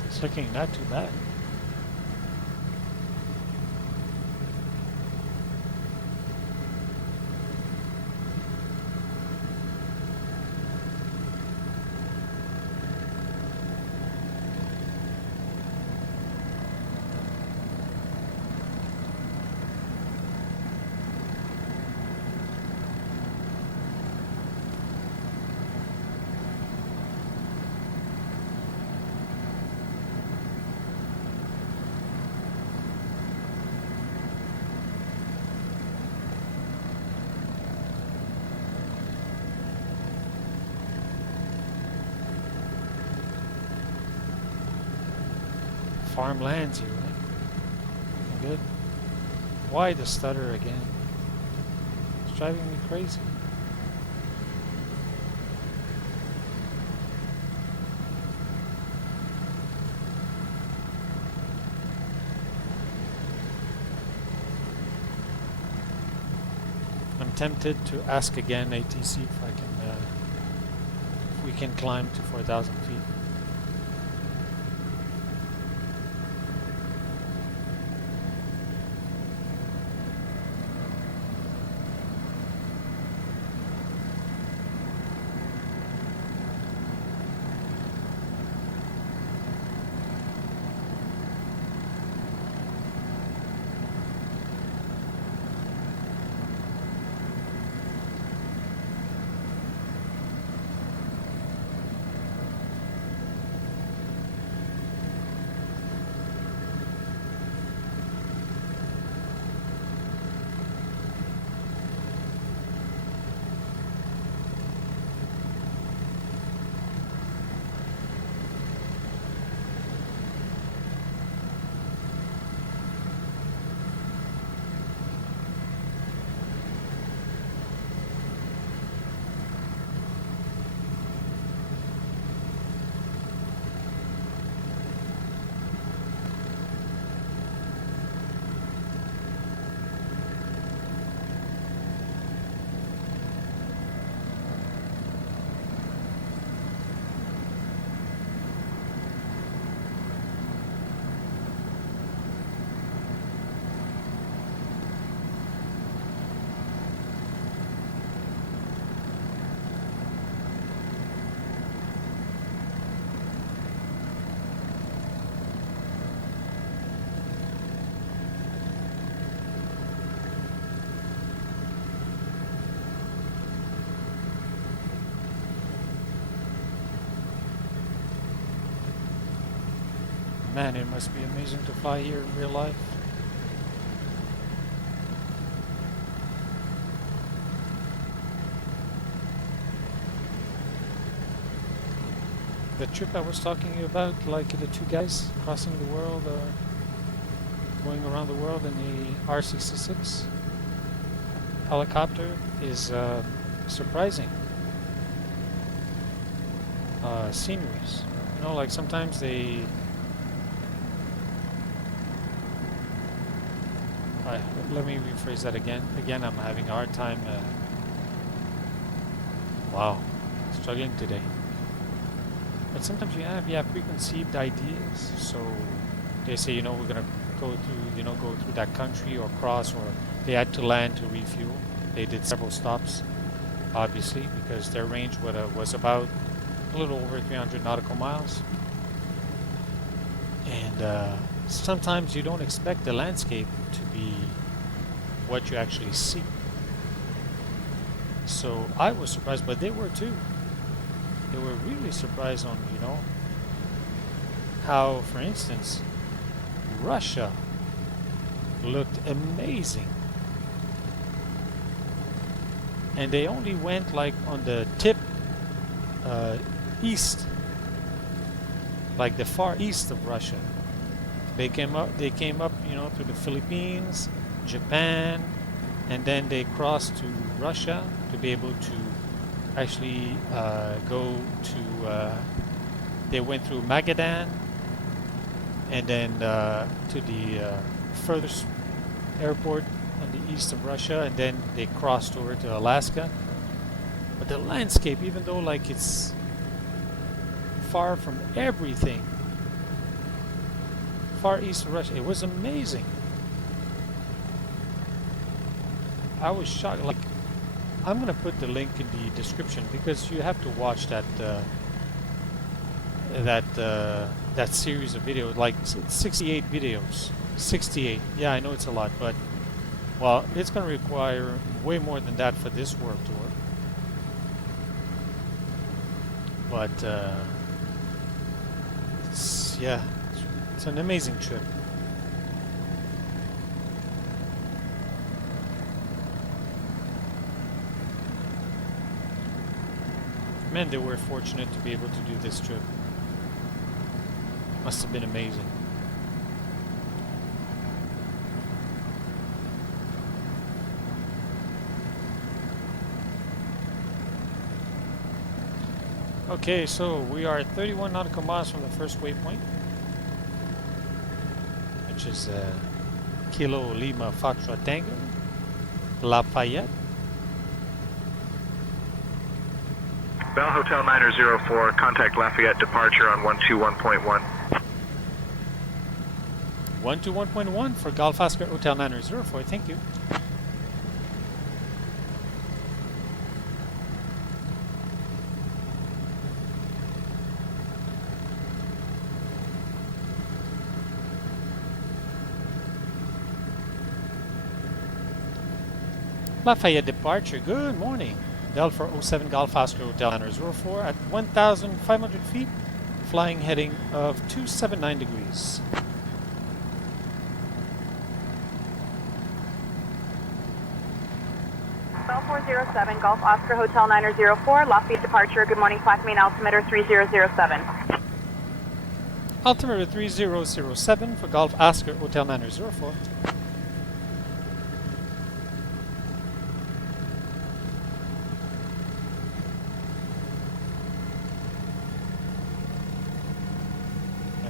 It's looking not too bad. farmlands here, right? Good. Why the stutter again? It's driving me crazy. I'm tempted to ask again ATC if I can, if we can climb to 4,000 feet. Man, it must be amazing to fly here in real life. The trip I was talking about, like the two guys crossing the world, going around the world in the R66 helicopter, is surprising. Sceneries. You know, like sometimes they... let me rephrase that again. Again, I'm having a hard time. Wow, struggling today. But sometimes you have preconceived ideas. So they say, you know, we're gonna go through, you know, go through that country or cross, or they had to land to refuel. They did several stops, obviously, because their range was about a little over 300 nautical miles. And sometimes you don't expect the landscape to be what you actually see. So I was surprised, but they were too. They were really surprised on, you know, how, for instance, Russia looked amazing. And they only went like on the tip east, like the far east of Russia. They came up, you know, through the Philippines, Japan, and then they crossed to Russia to be able to actually go to, they went through Magadan, and then to the furthest airport on the east of Russia, and then they crossed over to Alaska. But the landscape, even though like it's far from everything, far east of Russia, it was amazing. I was shocked. Like, I'm gonna put the link in the description because you have to watch that that series of videos. Like, it's 68 videos. 68. Yeah, I know it's a lot, but well, it's gonna require way more than that for this world tour. But it's an amazing trip. Man, they were fortunate to be able to do this trip. Must have been amazing. Okay, so we are 31 nautical miles from the first waypoint, which is Kilo Lima Foxtrot Tango, Lafayette. Bell Hotel 904, contact Lafayette departure on 121.1. 121.1 for Golf Oscar Hotel 904, thank you. Lafayette departure, good morning. Delta 07 Golf Oscar Hotel 904 at 1,500 feet, flying heading of 279 degrees. Bell 407 Golf Oscar Hotel 904, Lafayette departure, good morning, flag main altimeter 3007. Altimeter 3007 for Golf Oscar Hotel 904.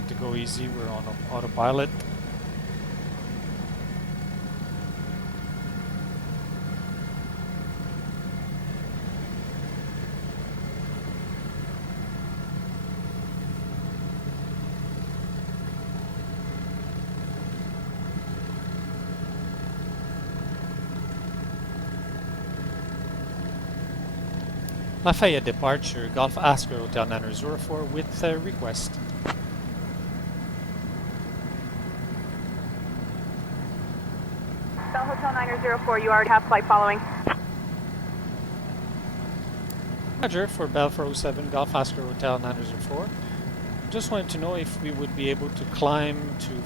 To go easy, we're on autopilot. Lafayette departure, Golf Oscar Hotel 904 with request. Bell Hotel 904, you already have flight following. Roger for Bell 407 Golf Oscar Hotel 904. Just wanted to know if we would be able to climb to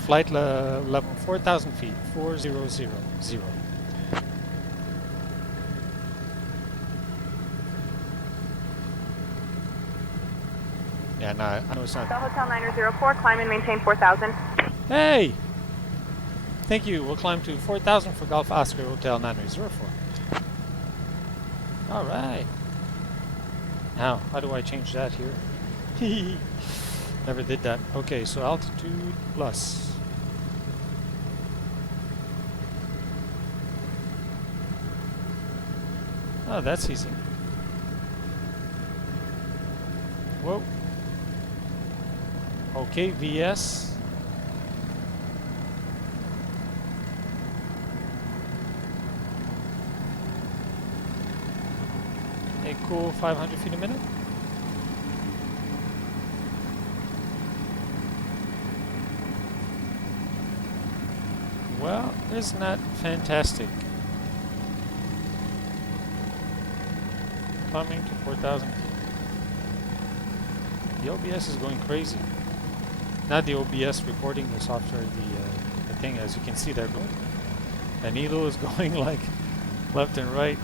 flight level 4,000 feet, 4000. Yeah, no, I know it's not. Bell Hotel 904, climb and maintain 4,000. Hey! Thank you. We'll climb to 4,000 for Golf Oscar Hotel 904. All right. Now, how do I change that here? Never did that. Okay, so altitude plus. Oh, that's easy. Whoa. Okay, VS. A cool 500 feet a minute. Well, isn't that fantastic? Climbing to 4,000 feet. The OBS is going crazy. Not the OBS recording the software, the thing, as you can see there. And Intl is going like left and right.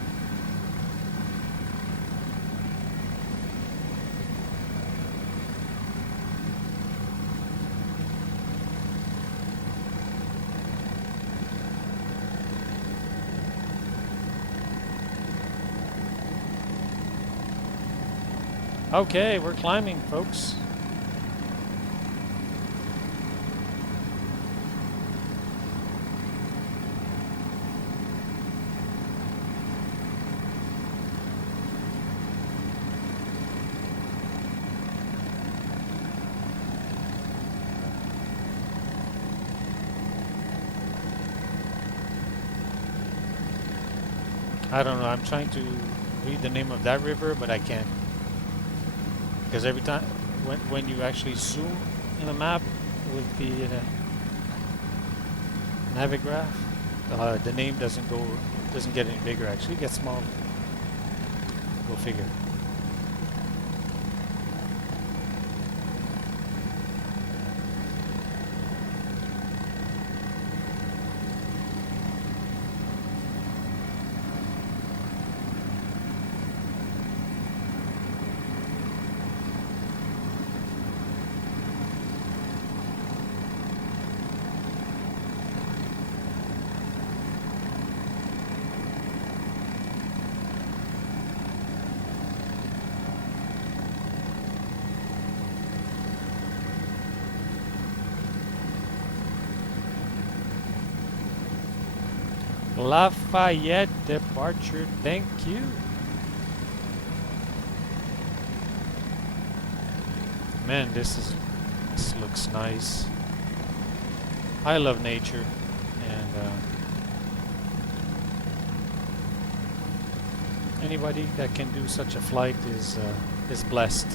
Okay, we're climbing, folks. I don't know, I'm trying to read the name of that river, but I can't. Because every time, when you actually zoom in the map with the Navigraph, the name doesn't get any bigger. Actually, it gets smaller. Go figure. Lafayette departure, thank you. Man, this looks nice. I love nature, and anybody that can do such a flight is blessed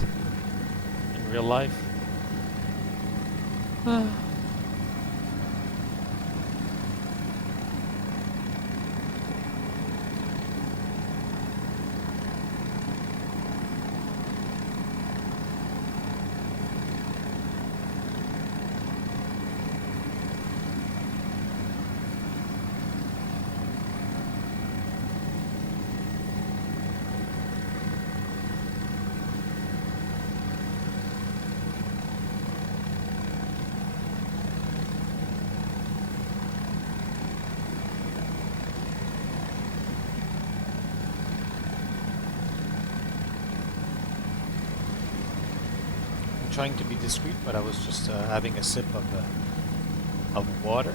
in real life. Trying to be discreet, but I was just having a sip of water.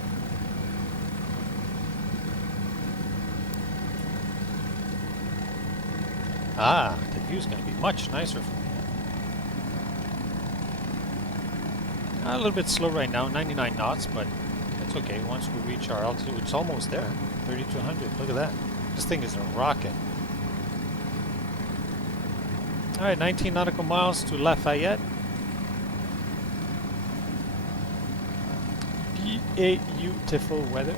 Ah, the view's going to be much nicer from here. A little bit slow right now, 99 knots, but it's okay. Once we reach our altitude, it's almost there, 3,200. Look at that. This thing is a rocket. All right, 19 nautical miles to Lafayette. Beautiful weather.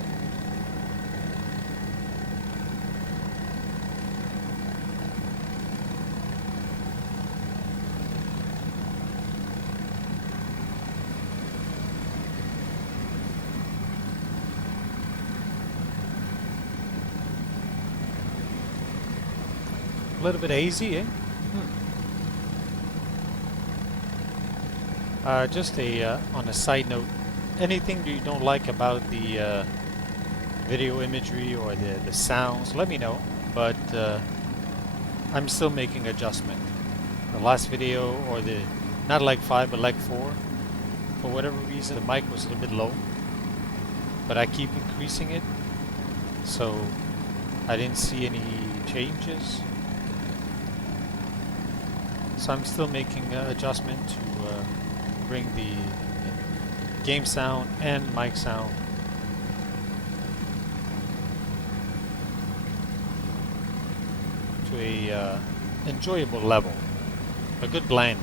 A little bit hazy, eh? Just on a side note, anything you don't like about the video imagery or the sounds, let me know. But I'm still making adjustment. The last video, or the not leg 5 but leg 4, for whatever reason the mic was a little bit low, but I keep increasing it, so I didn't see any changes. So I'm still making adjustment to bring the game sound and mic sound to a enjoyable level, a good blend.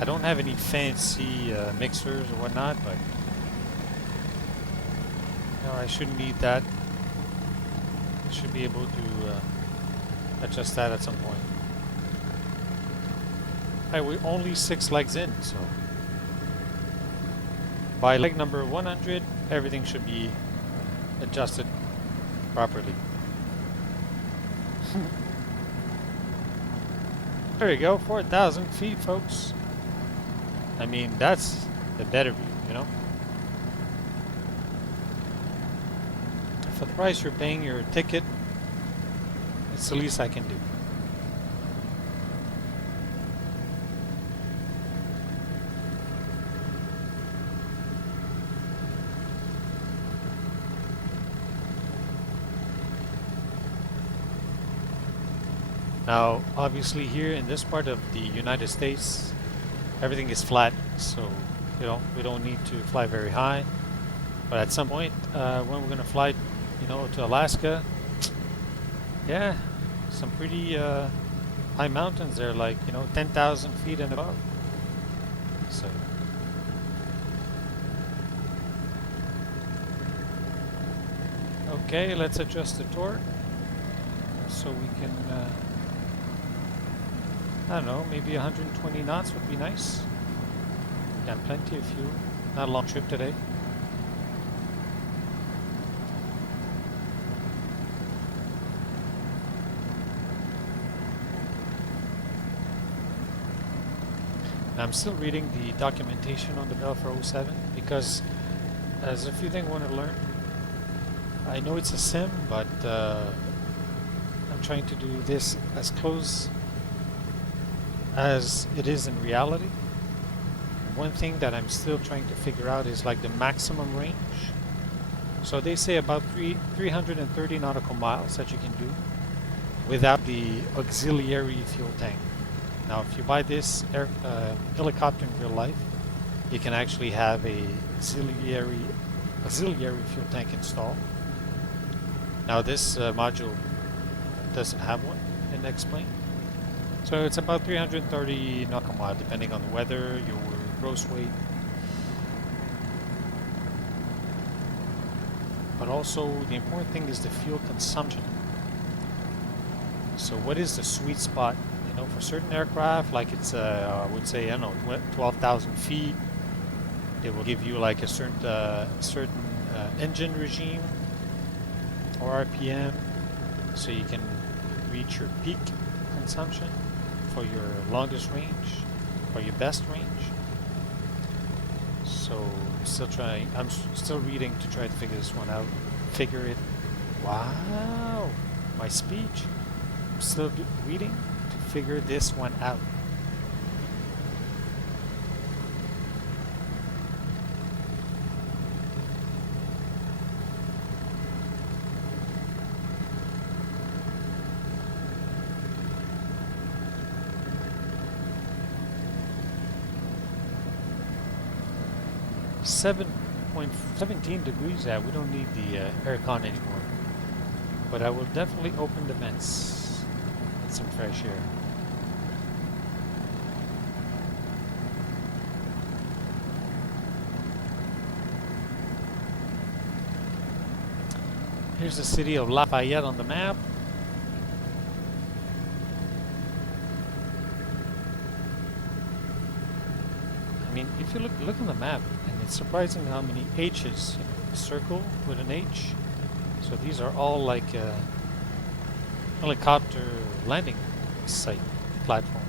I don't have any fancy mixers or whatnot, but no, I shouldn't need that. I should be able to adjust that at some point. Alright, we're only 6 legs in, so by leg number 100, everything should be adjusted properly. There you go, 4,000 feet, folks. I mean, that's the better view, you know? For the price you're paying your ticket, it's the least I can do. Now, obviously here in this part of the United States, everything is flat, so you know we don't need to fly very high. But at some point, when we're going to fly, you know, to Alaska, yeah, some pretty high mountains there, like 10,000 feet and above. So okay, let's adjust the torque so we can. I don't know, maybe 120 knots would be nice. Got plenty of fuel. Not a long trip today. I'm still reading the documentation on the Bell for 07 because there's a few things I want to learn. I know it's a sim, but I'm trying to do this as close as it is in reality. One thing that I'm still trying to figure out is like the maximum range. So they say about 330 nautical miles that you can do without the auxiliary fuel tank. Now, if you buy this helicopter in real life, you can actually have a auxiliary fuel tank installed. Now, this module doesn't have one in X-Plane. So it's about 330 nautical miles, depending on the weather, your gross weight. But also, the important thing is the fuel consumption. So what is the sweet spot? You know, for certain aircraft, like it's, I would say, I don't know, 12,000 feet, they will give you like a certain engine regime or RPM, so you can reach your peak consumption for your longest range, for your best range. So I'm still reading to try to figure this one out. Wow, my speech. I'm still reading to figure this one out. .17 degrees out. We don't need the aircon anymore. But I will definitely open the vents. Get some fresh air. Here's the city of Lafayette on the map. I mean, if you look on the map, and it's surprising how many H's, circle with an H. So these are all like helicopter landing site platform.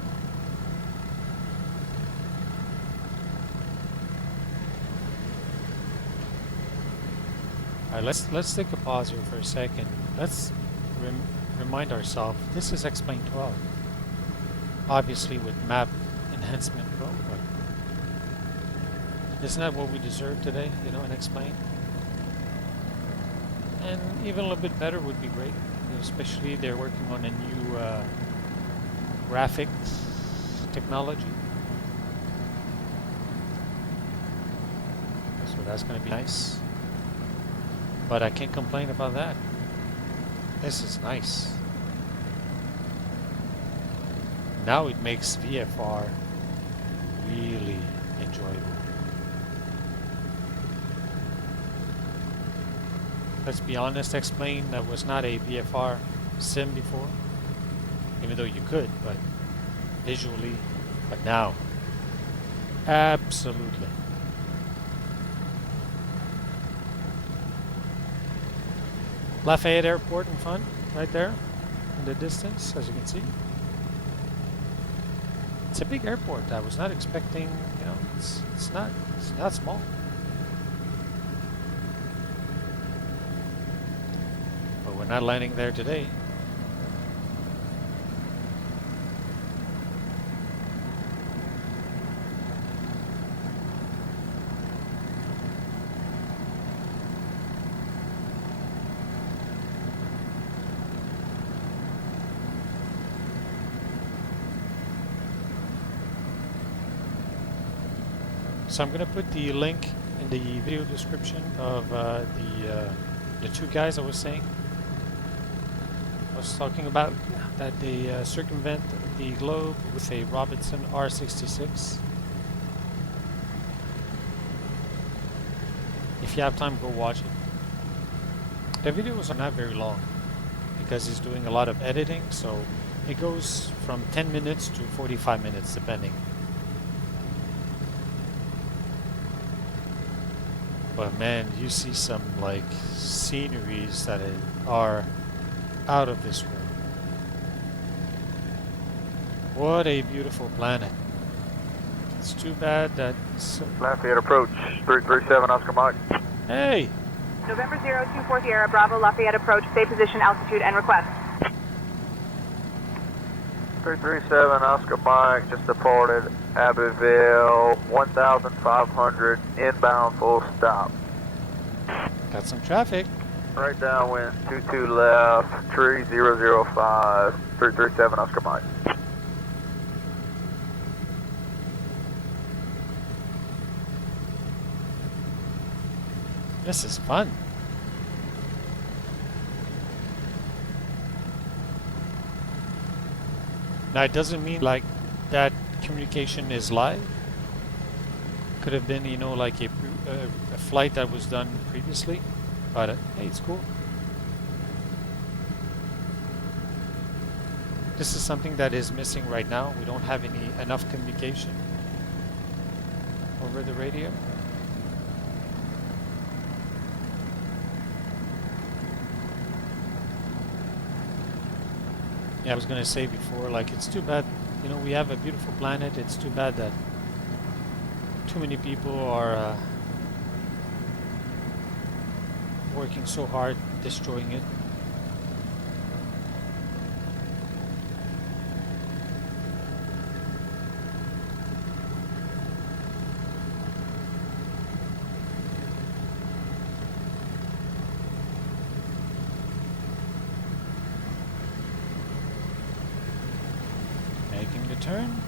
All right, let's take a pause here for a second. Let's remind ourselves this is X-Plane 12, obviously with Map Enhancement Pro. But isn't that what we deserve today? You know, an X-Plane. And even a little bit better would be great, especially they're working on a new graphics technology. So that's going to be nice. But I can't complain about that. This is nice. Now it makes VFR really enjoyable. Let's be honest, X-Plane was not a VFR sim before, even though you could, but visually, but now, absolutely. Lafayette Airport in front, right there, in the distance, as you can see. It's a big airport. I was not expecting, you know, it's not small. We're not landing there today. So I'm going to put the link in the video description of the two guys I was saying. I was talking about that they circumvent the globe with a Robinson R66. If you have time, go watch it. The videos are not very long because he's doing a lot of editing, so it goes from 10 minutes to 45 minutes depending. But man, you see some like sceneries that are out of this world. What a beautiful planet. It's too bad that... Lafayette approach, 337 Oscar Mike. Hey! November 024 Sierra Bravo, Lafayette approach, stay position, altitude, and request. 337 Oscar Mike, just departed Abbeville, 1,500, inbound full stop. Got some traffic. Right downwind, 22 left, tree 005, 337 Oscar Mike. This is fun. Now it doesn't mean like that communication is live. Could have been, you know, like a flight that was done previously, but hey, it's cool. This is something that is missing right now. We don't have enough communication over the radio. Yeah, I was going to say before, like, it's too bad, you know, we have a beautiful planet. It's too bad that too many people are working so hard destroying it. Making the turn.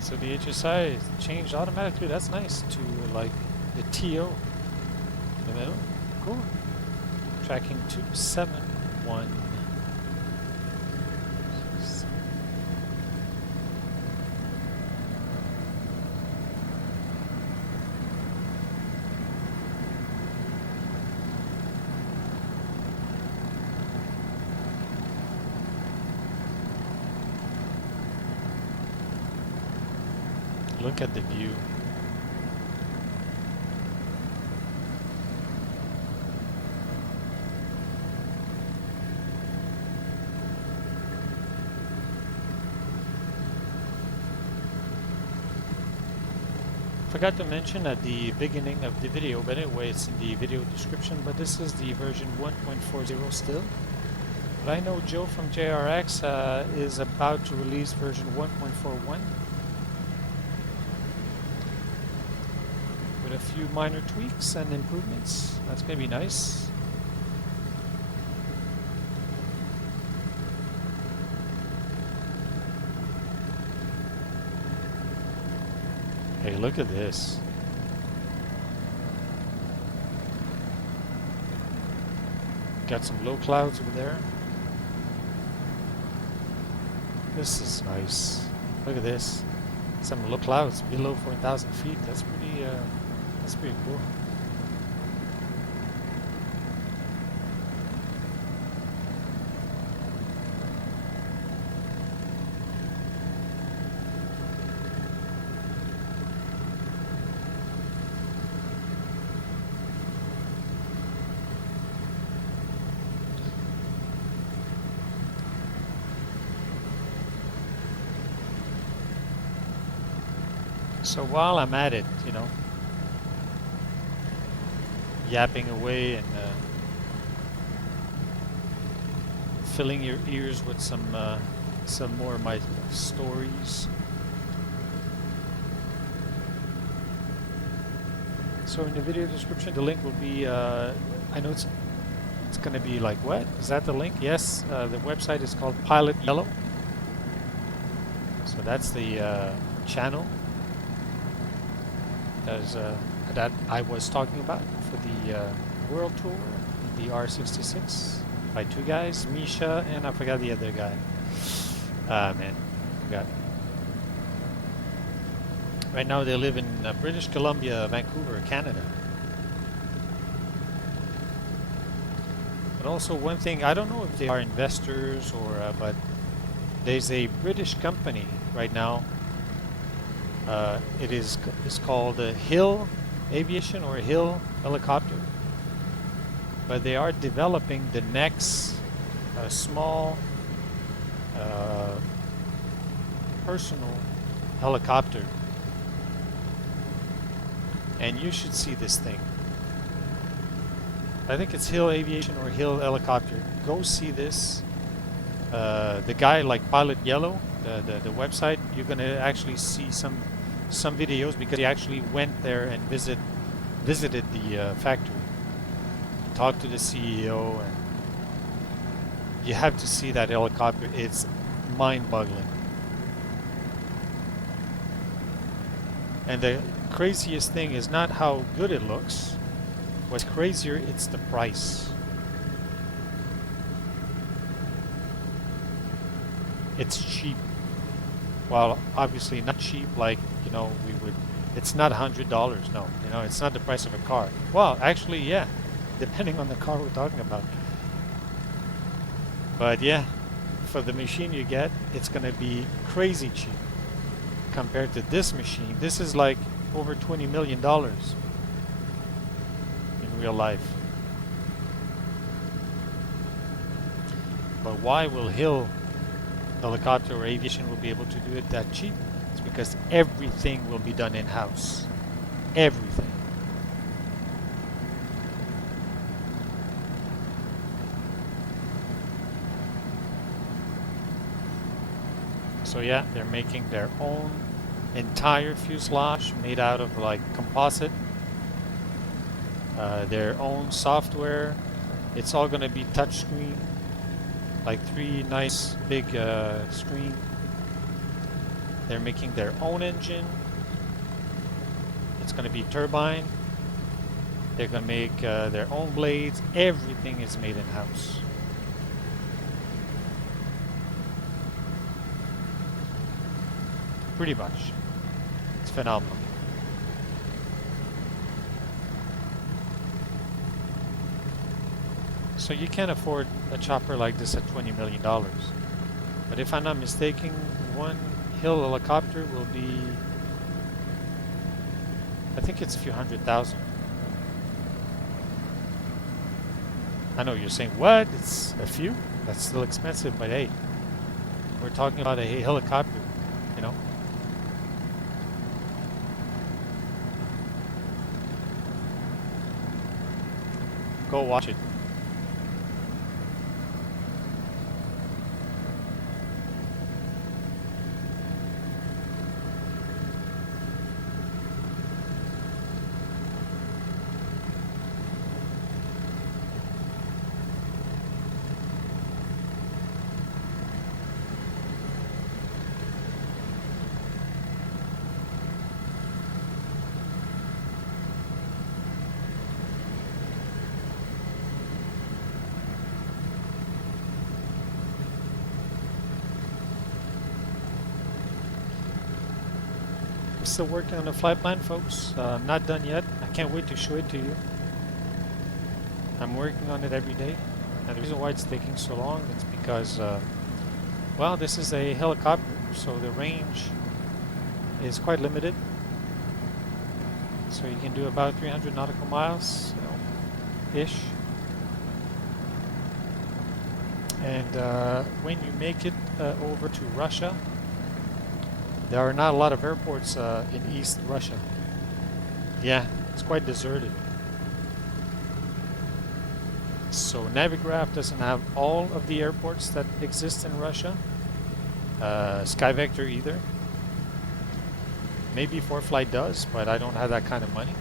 So the HSI changed automatically. That's nice to like the TO in the middle. Cool. Tracking 271. Look at the view. Forgot to mention at the beginning of the video, but anyway, it's in the video description, but this is the version 1.40 still. But I know Joe from JRX is about to release version 1.41. A few minor tweaks and improvements. That's going to be nice. Hey, look at this. Got some low clouds over there. This is nice. Look at this. Some low clouds below 4,000 feet. That's pretty cool. So while I'm at it, you know, yapping away and filling your ears with some more of my stories. So in the video description, the link will be. I know it's going to be like, what is that? The link? Yes, the website is called Pilot Yellow. So that's the channel that I was talking about for the World Tour, the R66 by two guys, Misha and I forgot the other guy. Man, forgot. Right now they live in British Columbia, Vancouver, Canada. But also one thing, I don't know if they are investors or, but there's a British company right now. It's called Hill Aviation or Hill Helicopter, but they are developing the next small personal helicopter, and you should see this thing. I think it's Hill Aviation or Hill Helicopter. Go see this. The guy like Pilot Yellow, the website, you're going to actually see some videos, because he actually went there and visited the factory, talked to the CEO, and you have to see that helicopter. It's mind-boggling. And the craziest thing is not how good it looks. What's crazier, it's the price. It's cheap. Well, obviously not cheap like, you know, we would, it's not $100, no. You know, it's not the price of a car. Well, actually, yeah, depending on the car we're talking about. But yeah, for the machine you get, it's going to be crazy cheap compared to this machine. This is like over $20 million in real life. But why will Hill Helicopter or Aviation will be able to do it that cheap? It's because everything will be done in-house. Everything. So yeah, they're making their own entire fuselage made out of like composite. Their own software. It's all going to be touchscreen. Like 3 nice big screen. They're making their own engine. It's going to be turbine. They're going to make their own blades. Everything is made in-house. Pretty much. It's phenomenal. So you can't afford a chopper like this at $20 million. But if I'm not mistaken, one Hill helicopter will be, I think it's a few $100,000. I know you're saying, what? It's a few? That's still expensive, but hey, we're talking about a helicopter, you know? Go watch it. Still working on the flight plan, folks. Not done yet. I can't wait to show it to you. I'm working on it every day. And the reason why it's taking so long is because, well, this is a helicopter, so the range is quite limited. So you can do about 300 nautical miles, you know, ish. And when you make it over to Russia, there are not a lot of airports in East Russia. Yeah, it's quite deserted. So Navigraph doesn't have all of the airports that exist in Russia. Skyvector either. Maybe ForeFlight does, but I don't have that kind of money.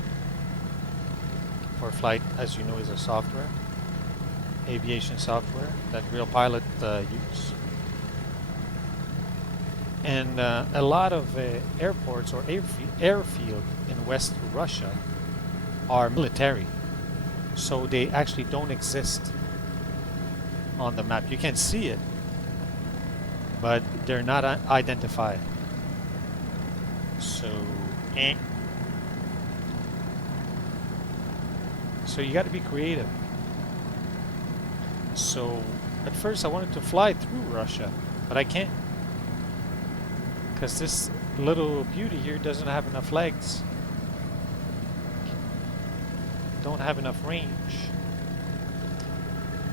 ForeFlight, as you know, is a software, aviation software that real pilot use. And a lot of airports or airfield in West Russia are military, so they actually don't exist on the map. You can see it, but they're not identified. So, so you got to be creative. So at first I wanted to fly through Russia, but I can't, because this little beauty here doesn't have enough legs. Don't have enough range.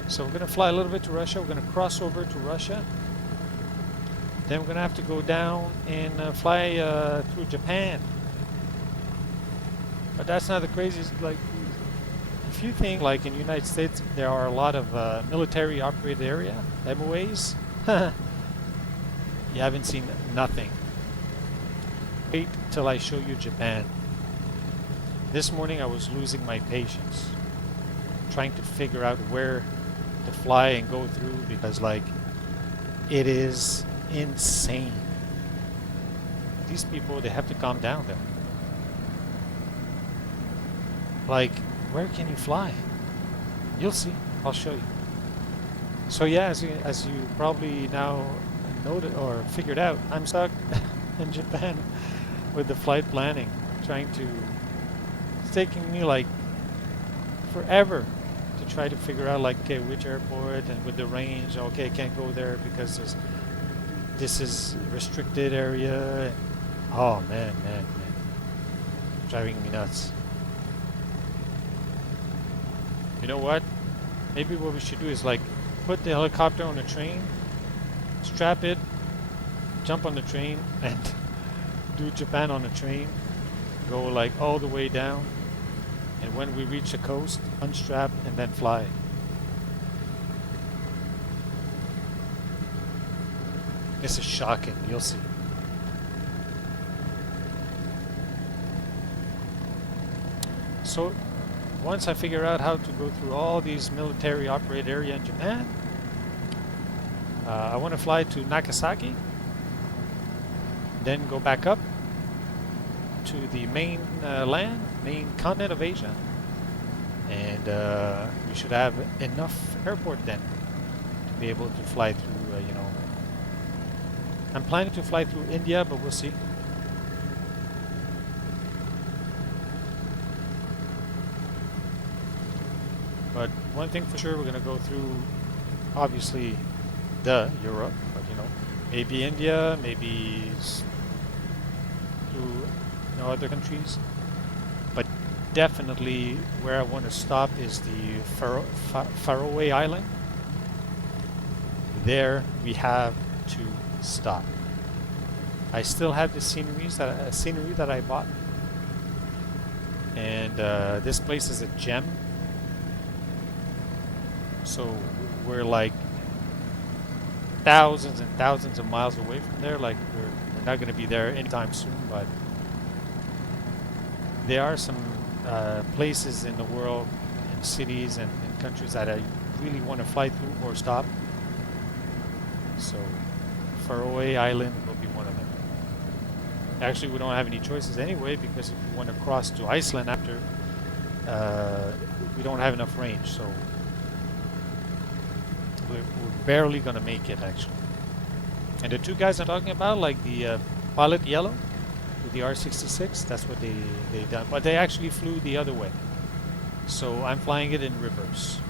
So we're going to fly a little bit to Russia. We're going to cross over to Russia. Then we're going to have to go down and fly through Japan. But that's not the craziest. Like, if you think like in the United States there are a lot of military operated area, MOAs, You haven't seen nothing. Wait till I show you Japan. This morning I was losing my patience, trying to figure out where to fly and go through, because like, it is insane. These people, they have to calm down there. Like, where can you fly? You'll see. I'll show you. So yeah, as you probably now noted or figured out, I'm stuck in Japan with the flight planning, trying to. It's taking me like forever to try to figure out like, okay, which airport and with the range. Okay, can't go there because this is restricted area. Oh man, driving me nuts. You know what? Maybe what we should do is like put the helicopter on a train, strap it, jump on the train, and do Japan on a train. Go like all the way down, and when we reach the coast, unstrap and then fly. This is shocking. You'll see. So once I figure out how to go through all these military operated area in Japan, I want to fly to Nagasaki, then go back up to the main main continent of Asia, and we should have enough airport then to be able to fly through, you know. I'm planning to fly through India, but we'll see. But one thing for sure, we're going to go through, obviously, Europe, but you know, maybe India, maybe through other countries. But definitely where I want to stop is the Faroe Island. There we have to stop. I still have the scenery that I bought, and this place is a gem. So we're like thousands and thousands of miles away from there. Like we're not going to be there anytime soon, but there are some places in the world, and cities and countries that I really want to fly through or stop. So Faroe Island will be one of them. Actually, we don't have any choices anyway, because if we want to cross to Iceland after, we don't have enough range. So we're barely going to make it, actually. And the two guys I'm talking about, like the Pilot Yellow with the R66, that's what they done. But they actually flew the other way. So I'm flying it in reverse.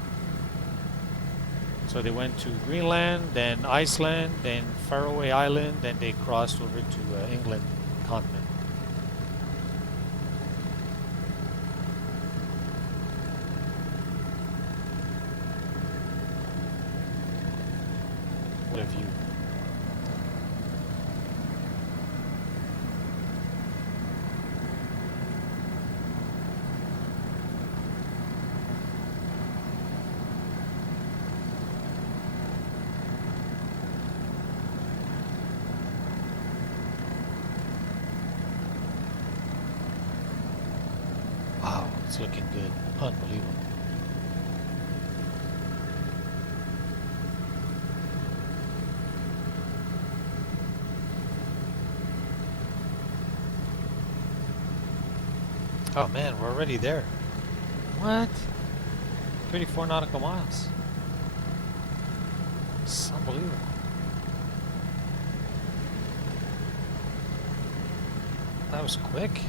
So they went to Greenland, then Iceland, then Faroe Island, then they crossed over to England continent. What a view. Wow, it's looking good. Unbelievable. Oh man, we're already there. What? 34 nautical miles. It's unbelievable. That was quick.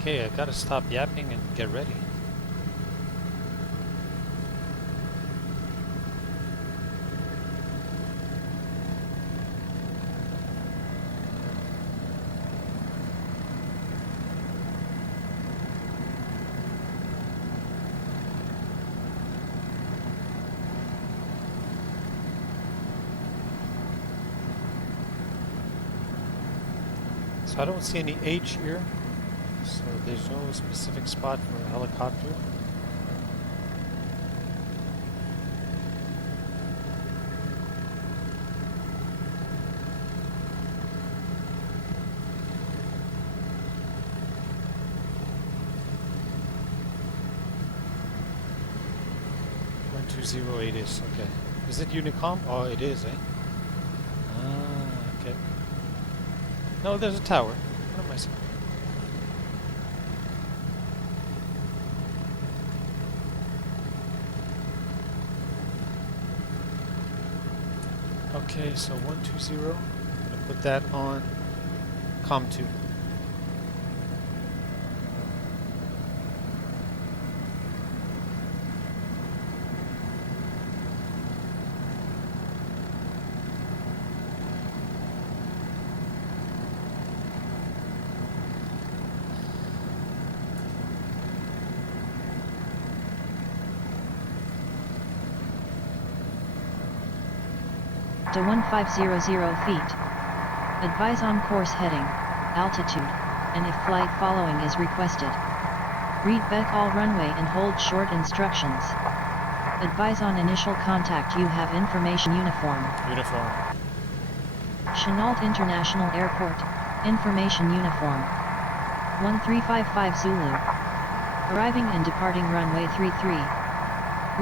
Okay, I gotta stop yapping and get ready. So I don't see any H here. So there's no specific spot for a helicopter. 120 it is, okay. Is it Unicom? Oh, it is, eh? Ah, okay. No, there's a tower. What am I saying? Okay, so 120. I'm gonna put that on COM2. To 1500 feet. Advise on course heading, altitude, and if flight following is requested. Read back all runway and hold short instructions. Advise on initial contact. You have information uniform. Uniform. Chennault International Airport, information uniform. 1355 Zulu. Arriving and departing runway 33.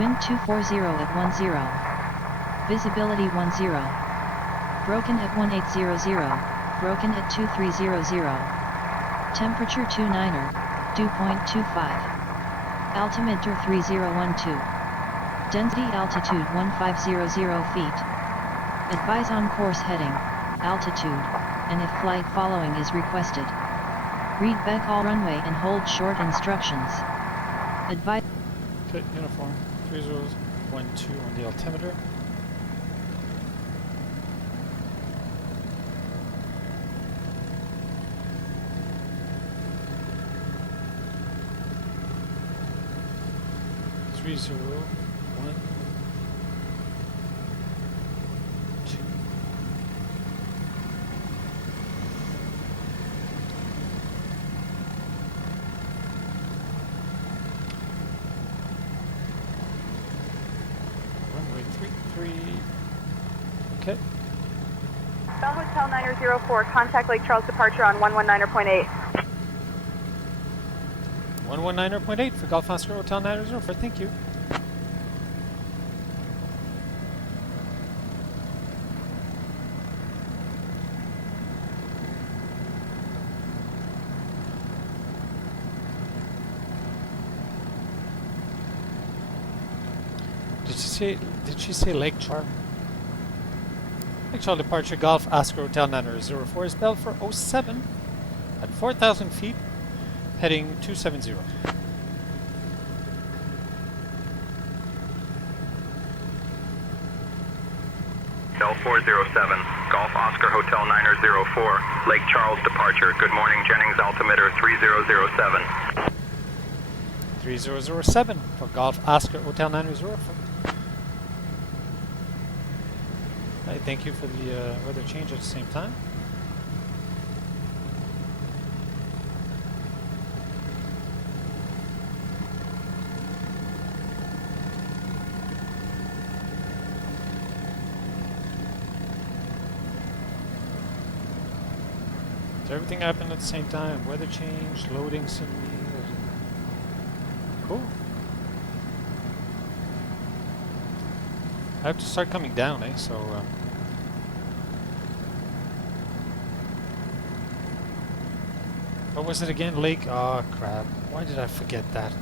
Wind 240 at 10. Visibility 10. Broken at 1800. Broken at 2300. Temperature 29er. Dew point 25. Altimeter 3012. Density altitude 1500 feet. Advise on course heading, altitude, and if flight following is requested. Read back all runway and hold short instructions. Advise. Okay, uniform. 3012 on the altimeter. Three zero one two. Runway 33. Okay. Bell Hotel 904, contact Lake Charles departure on 119.8. 119.8 for Golf Oscar Hotel 904, thank you. Did she say Lake Charles? Lake Charles departure Golf Oscar Hotel 904 is Bell for 07 at 4,000 feet. Heading 270. Bell 407, Golf Oscar Hotel 904, Lake Charles departure. Good morning, Jennings, altimeter 3007. 3007 for Golf Oscar Hotel 904. Hey, thank you for the weather change at the same time. Everything happened at the same time. Weather change, loading some. Cool. I have to start coming down, eh? So. What was it again? Lake. Oh crap! Why did I forget that?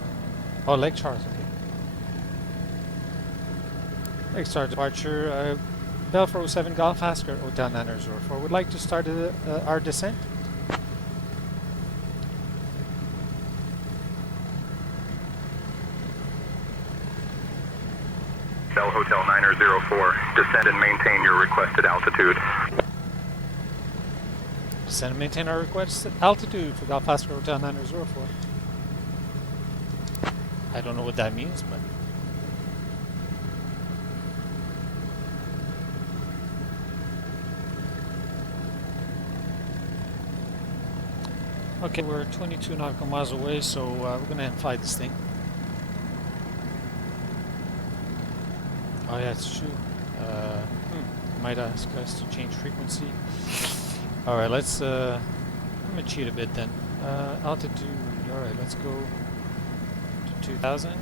Oh, Lake Charles. Okay. Lake Charles departure. Bell 407 Golf Oscar Hotel 904. Would like to start our descent. Bell Hotel 904, descend and maintain your requested altitude. Descend and maintain our requested altitude for Golf Oscar Hotel 904. I don't know what that means, but. Okay, we're 22 nautical miles away, so we're gonna fly this thing. Oh yeah, it's true. Might ask us to change frequency. All right, let's. I'm gonna cheat a bit then. Altitude. All right, let's go to 2,000.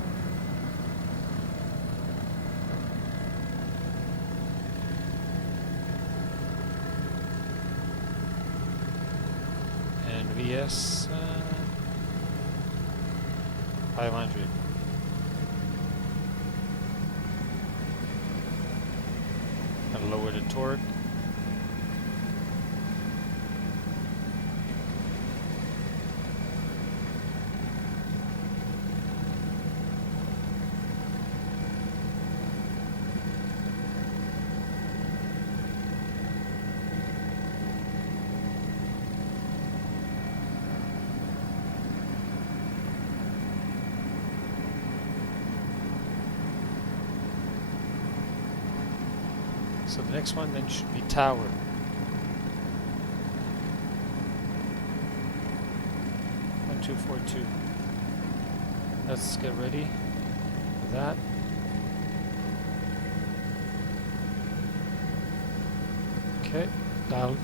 VS 500. And lower the torque. So the next one then should be tower. One, 2, 4, 2. Let's get ready for that. Okay, dial.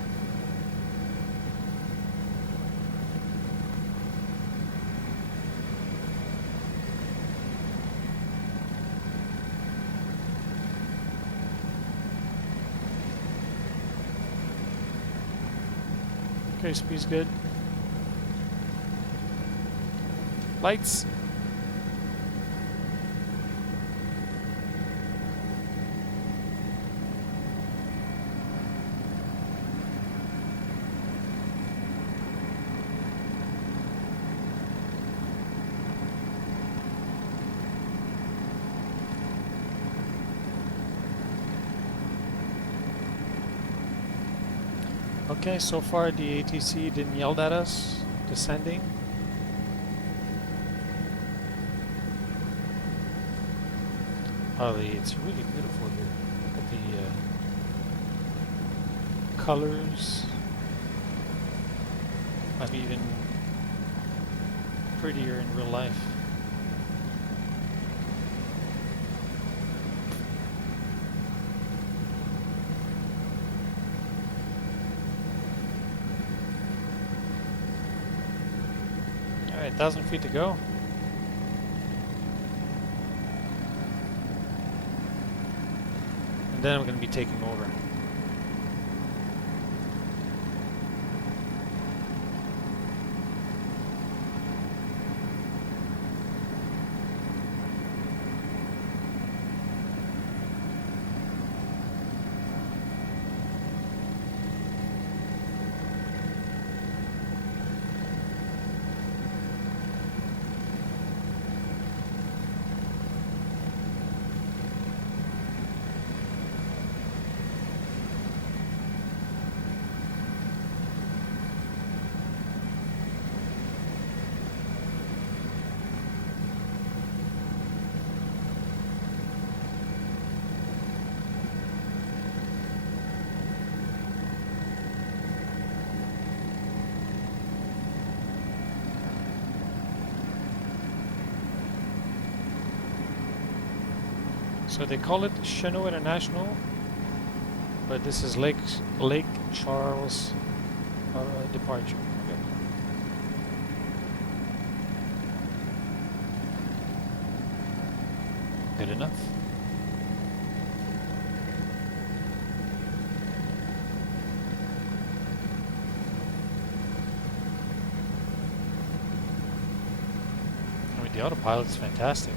Okay, speed's good. Lights. Okay, so far the ATC didn't yell at us, descending. Oh, it's really beautiful here. Look at the colors. Must be even prettier in real life. Alright, 1,000 feet to go. And then I'm going to be taking over. So they call it Chennault International, but this is Lake Charles departure. Okay. Good enough. I mean, the autopilot's fantastic.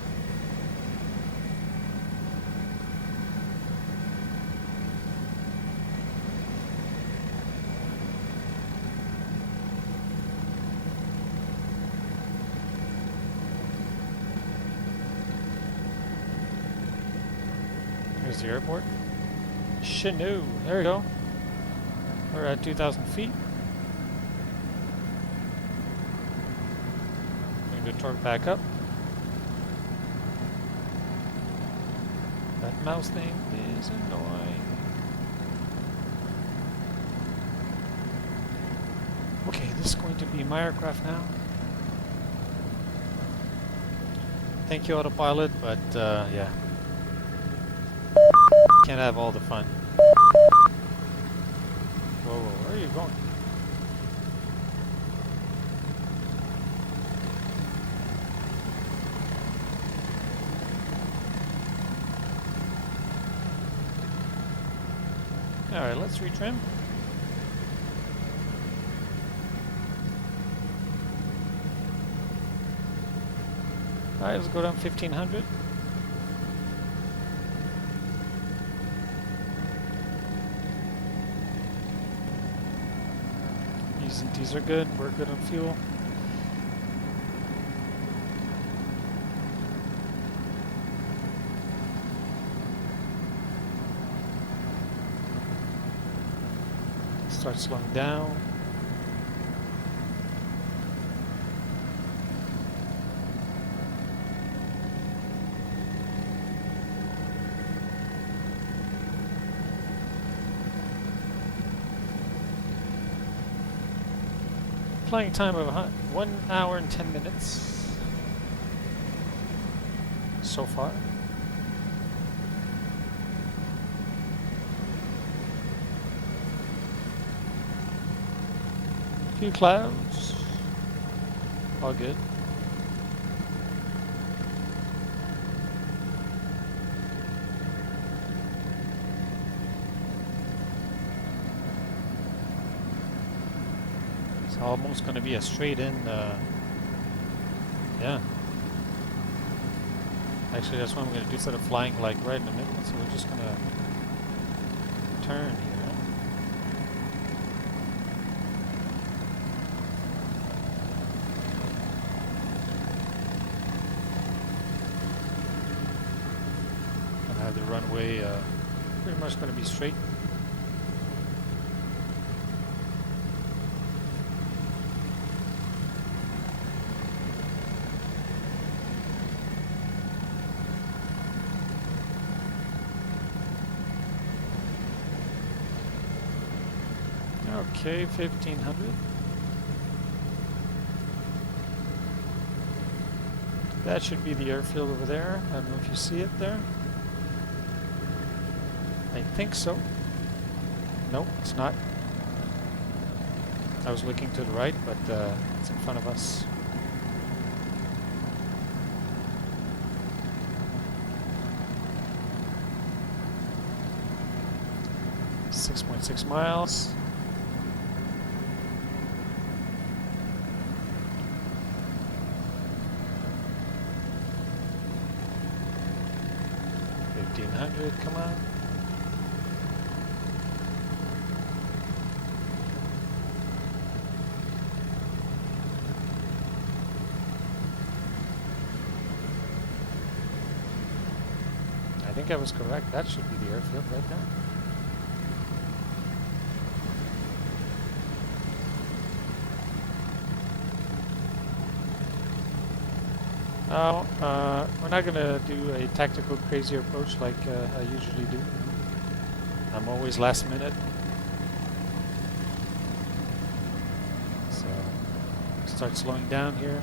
Here's the airport. Chennault. There we go. We're at 2,000 feet. Bring the torque back up. That mouse thing is annoying. Okay, this is going to be my aircraft now. Thank you, autopilot, but yeah. Can't have all the fun. Whoa, where are you going? Alright, let's retrim. Alright, let's go down 1500. E's and T's are good. We're good on fuel. Start slowing down. Flying time of 1 hour and 10 minutes so far. Few clouds, all good. It's almost going to be a straight in, yeah. Actually, that's what I'm going to do instead of flying like right in the middle. So we're just going to turn here. The runway pretty much going to be straight. Okay, 1500. That should be the airfield over there. I don't know if you see it there. I think so. Nope, it's not. I was looking to the right, but it's in front of us. .6 miles. .1500, come on. I think I was correct. That should be the airfield right there. Oh, we're not going to do a tactical crazy approach like I usually do. I'm always last minute. So, start slowing down here.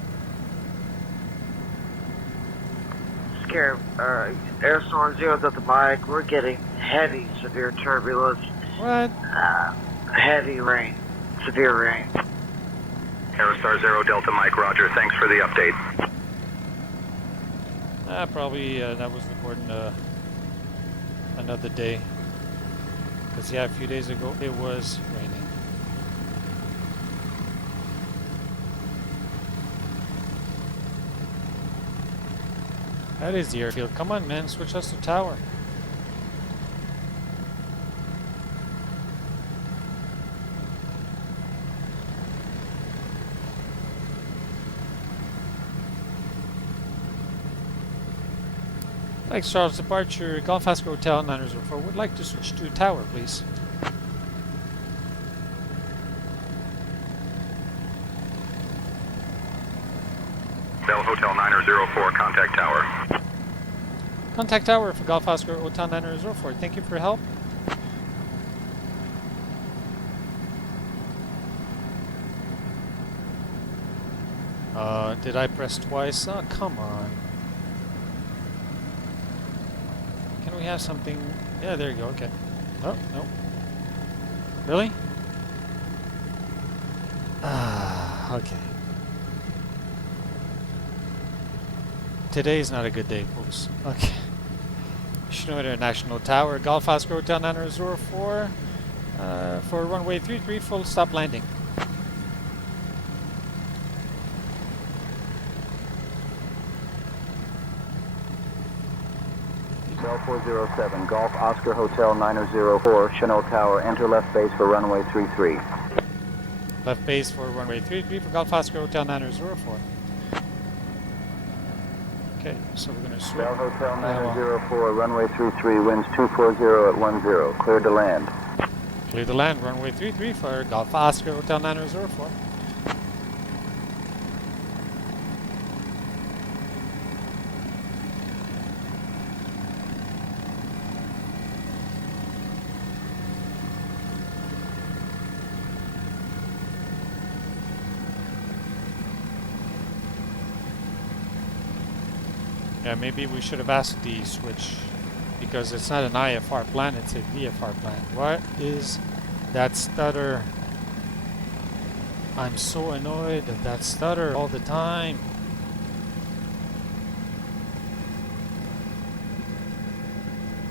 Airstorm Zero's at the mic. We're getting heavy, severe turbulence. What? Heavy rain. Severe rain. Aerostar Zero Delta Mike, roger. Thanks for the update. Probably that was recording another day. Because yeah, a few days ago it was raining. That is the airfield. Come on, man, switch us to tower. Thanks, Charles. Departure, Golf Oscar Hotel 904. Would like to switch to tower, please. Bell Hotel 904, contact tower. Contact tower for Golf Oscar Hotel 904. Thank you for your help. Did I press twice? Oh, come on. Can we have something? Yeah, there you go. Okay. Oh, no. Really? Ah, okay. Today's not a good day, folks. Okay. Chennault International Tower, Golf Oscar Hotel 904 for runway 33, full stop landing. Bell407, Golf Oscar Hotel 904, Chennault Tower, enter left base for runway 33. Left base for runway 33 for Golf Oscar Hotel 904. Okay, so we're going to switch. Bell Hotel 904, runway 33, winds 240 at 10, clear to land. Clear to land, runway 33 for Golf Oscar Hotel 904. Yeah, maybe we should have asked the switch, because it's not an IFR plan, it's a VFR plan. What is that stutter? I'm so annoyed at that stutter all the time.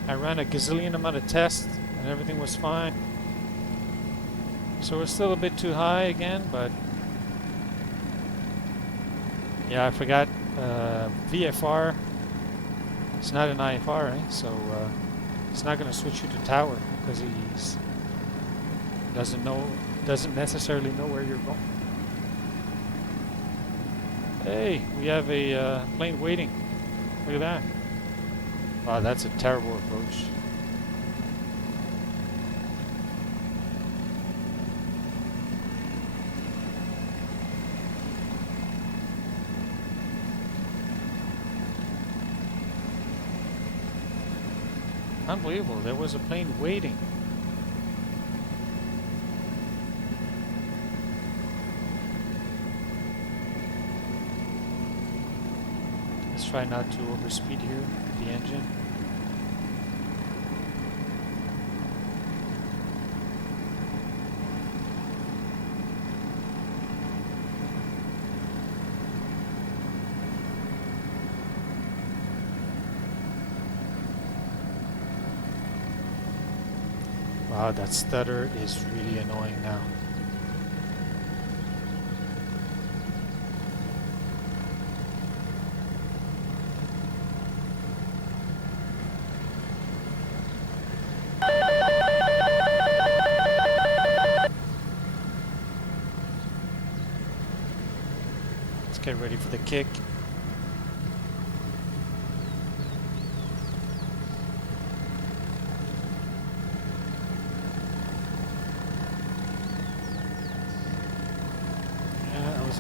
I ran a gazillion amount of tests and everything was fine. So we're still a bit too high again, but yeah, I forgot VFR. It's not an IFR, right? So it's not going to switch you to tower because he doesn't necessarily know where you're going. Hey, we have a plane waiting. Look at that. Wow, that's a terrible approach. Unbelievable, there was a plane waiting. Let's try not to overspeed here, the engine. Wow, that stutter is really annoying now. Let's get ready for the kick.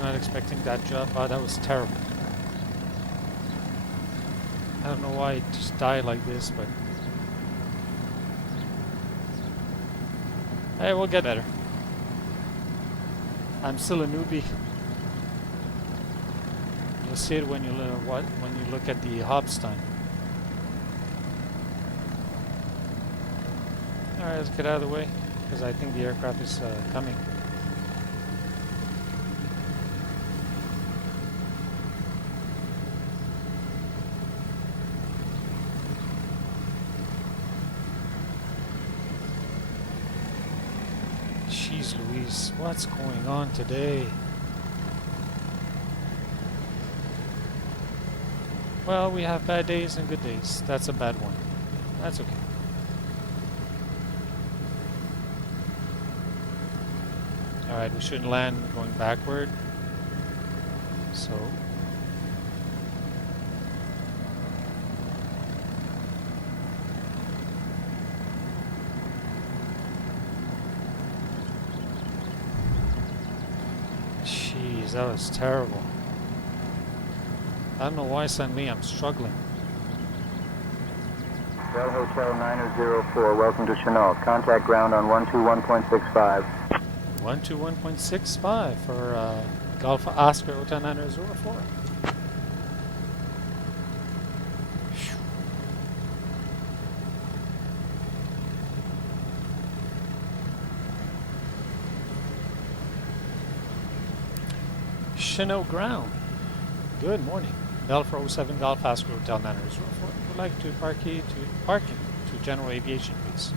Not expecting that jump. Oh, that was terrible. I don't know why it just died like this, but hey, we'll get better. I'm still a newbie. You'll see it when you look at the hops time. All right, let's get out of the way because I think the aircraft is coming. Jeez Louise, what's going on today? Well, we have bad days and good days. That's a bad one. That's okay. Alright, we shouldn't land going backward. So that was terrible. I don't know why suddenly I'm struggling. Bell Hotel 904, welcome to Chennault. Contact ground on 121.65. 121.65 for Golf Oscar Hotel 904. Chennault ground. Good morning. Bell 407 Golf Oscar Hotel 904. Would like to parking to general aviation, please.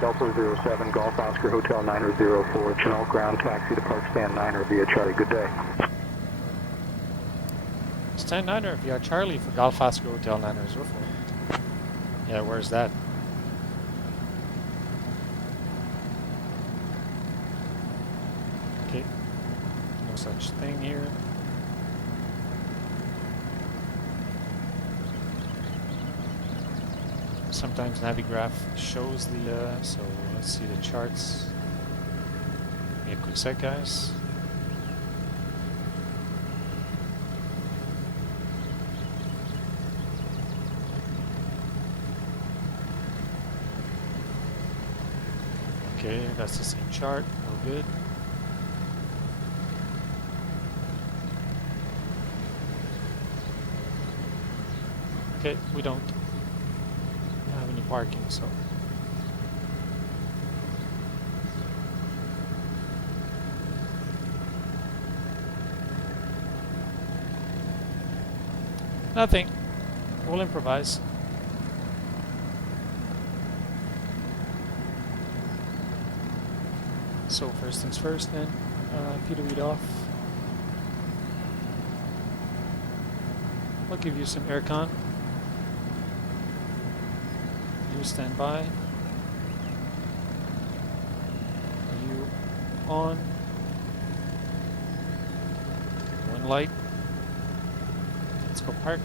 Delta 07, Golf Oscar Hotel 904, Chennault ground taxi to Park Stand 9er via Charlie. Good day. Stand 9er via Charlie for Golf Oscar Hotel 904. Yeah, where's that? Okay, no such thing here. Sometimes Navigraph shows the, so let's see the charts. Give me a quick sec, guys. Okay, that's the same chart, all good. Okay, we don't have any parking, so nothing. We'll improvise. So first things first, then pitot off. I'll give you some aircon. You stand by. You on. One light. Let's go park.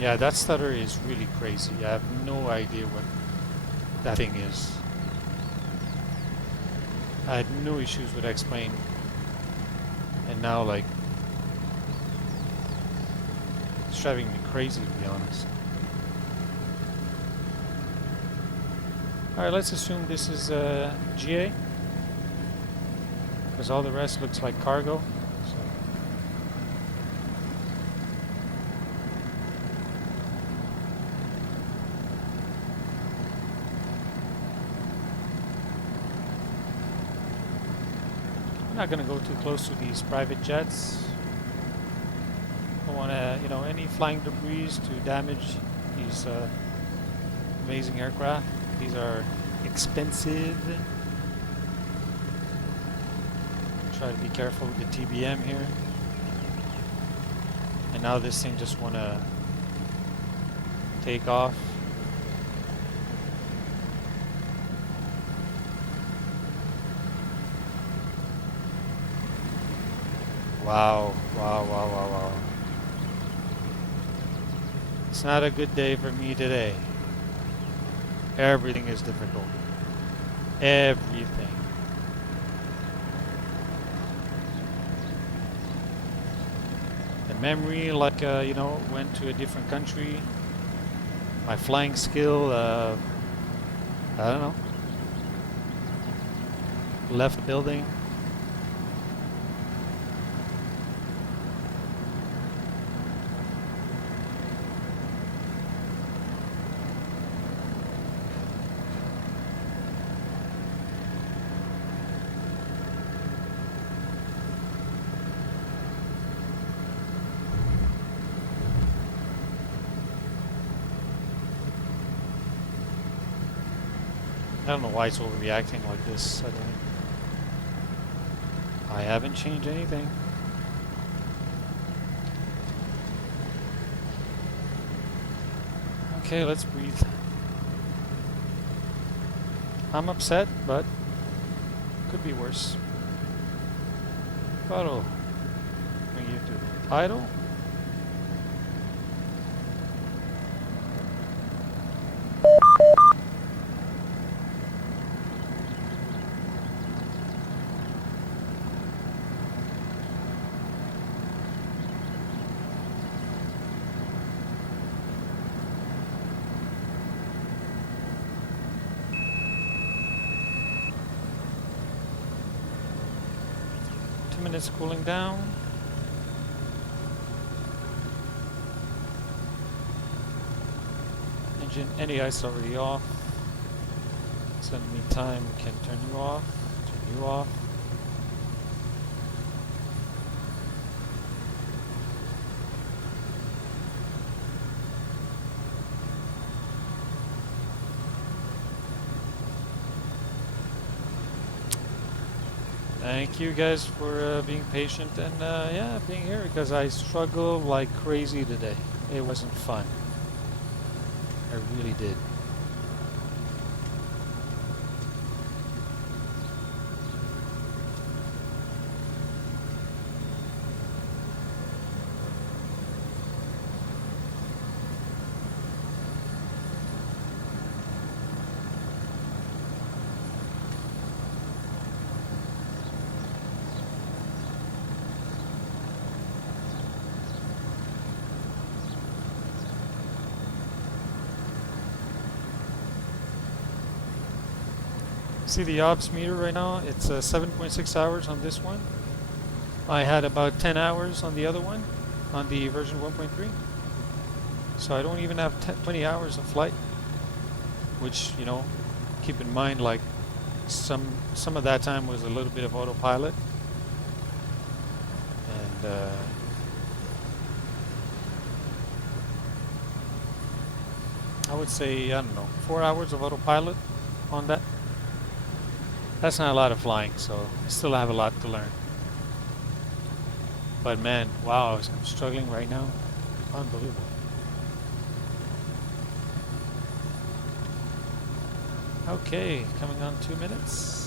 Yeah, that stutter is really crazy. I have no idea what that thing is. I had no issues with X-Plane, and now like it's driving me crazy, to be honest. Alright, let's assume this is GA, because all the rest looks like cargo. So. I'm not going to go too close to these private jets. I don't want to, you know, any flying debris to damage these amazing aircraft. These are expensive. Try to be careful with the TBM here. And now this thing just want to take off. Wow, wow, wow, wow, wow. It's not a good day for me today. Everything is difficult. Everything. The memory, like, you know, went to a different country. My flying skill, I don't know. Left the building. I don't know why it's overreacting like this suddenly. I haven't changed anything. Okay, let's breathe. I'm upset, but could be worse. Throttle. Bring you to idle. Minutes cooling down. Engine anti-ice already off. So in the meantime, we can turn you off, turn you off. Thank you guys for being patient and yeah, being here, because I struggled like crazy today. It wasn't fun. I really did. See the ops meter right now, it's 7.6 hours on this one. I had about 10 hours on the other one, on the version 1.3. So I don't even have 20 hours of flight, which, you know, keep in mind, like some of that time was a little bit of autopilot. And I would say, I don't know, 4 hours of autopilot on that. That's not a lot of flying, so I still have a lot to learn. But man, wow, I'm struggling right now. Unbelievable. Okay, coming on 2 minutes.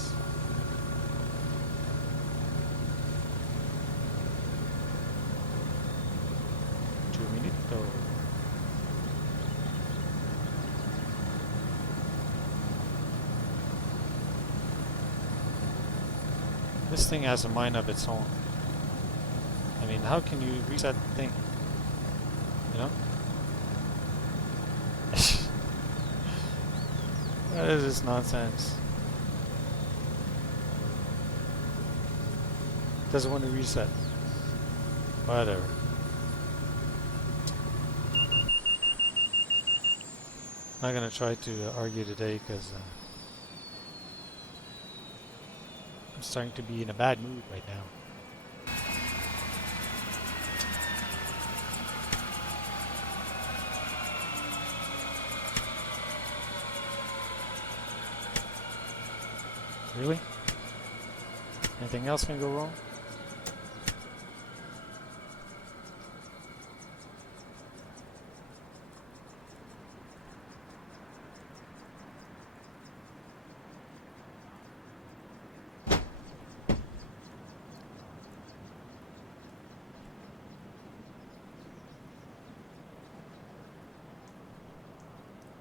This thing has a mind of its own. I mean, how can you reset the thing? You know? What is this nonsense? Doesn't want to reset. Whatever. I'm not gonna try to argue today because I'm starting to be in a bad mood right now. Really? Anything else can go wrong?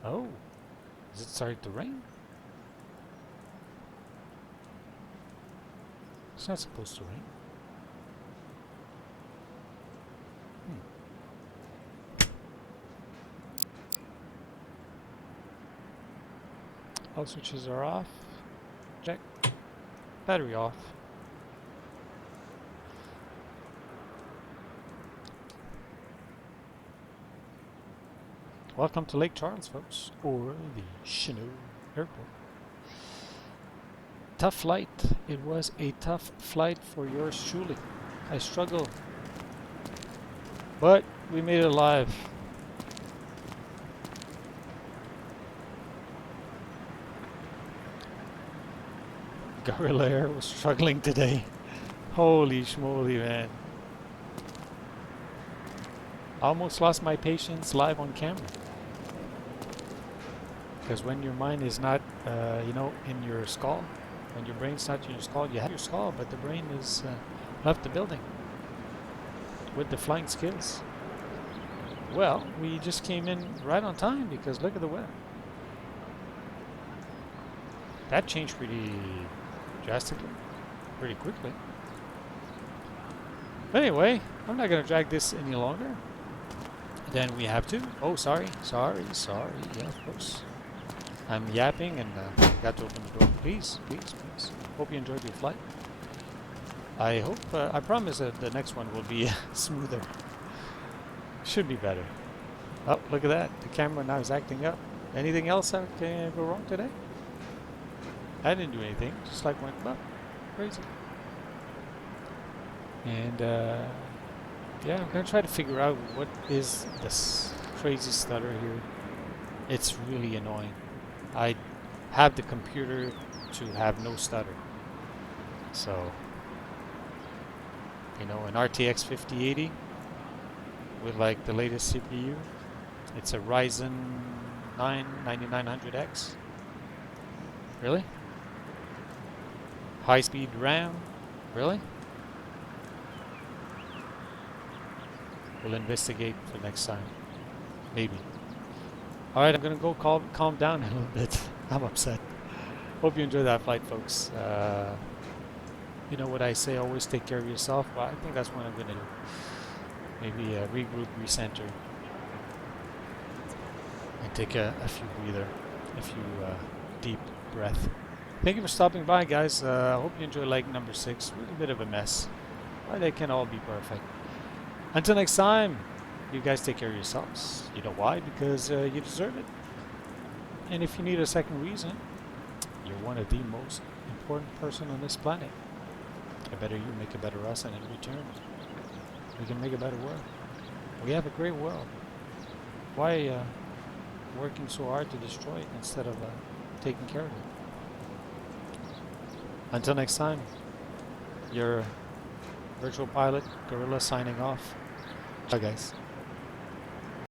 Oh, is it starting to rain? It's not supposed to rain. All switches are off. Check. Battery off. Welcome to Lake Charles, folks, or the Chennault Airport. Tough flight. It was a tough flight for yours truly. I struggled, but we made it alive. Gorilla Air was struggling today. Holy schmoly, man. Almost lost my patience live on camera. Because when your mind is not, you know, in your skull, when your brain's not in your skull, you have your skull, but the brain is left the building with the flying skills. Well, we just came in right on time because look at the weather. That changed pretty drastically, pretty quickly. But anyway, I'm not going to drag this any longer. Then we have to. Oh, sorry. Yeah, of course. I'm yapping and got to open the door. Please. Hope you enjoyed your flight. I hope, I promise that the next one will be smoother. Should be better. Oh, look at that. The camera now is acting up. Anything else that can go wrong today? I didn't do anything. Just like went up. Crazy. And, yeah, I'm going to try to figure out what is this crazy stutter here. It's really annoying. I have the computer to have no stutter. So, you know, an RTX 5080 with like the latest CPU. It's a Ryzen 9 9900X. Really? High-speed RAM? Really? We'll investigate for next time. Maybe. Alright, I'm gonna go calm down a little bit. I'm upset. Hope you enjoyed that flight, folks. You know what I say, always take care of yourself. Well, I think that's what I'm gonna do. Maybe regroup, recenter, and take a few deep breath. Thank you for stopping by, guys. I hope you enjoy leg number 6. Really a bit of a mess, but they can all be perfect. Until next time, you guys take care of yourselves. You know why? Because you deserve it. And if you need a second reason, you're one of the most important person on this planet. A better you make a better us, and in return, we can make a better world. We have a great world. Why working so hard to destroy it instead of taking care of it? Until next time, your virtual pilot, Gorilla, signing off. Bye, guys.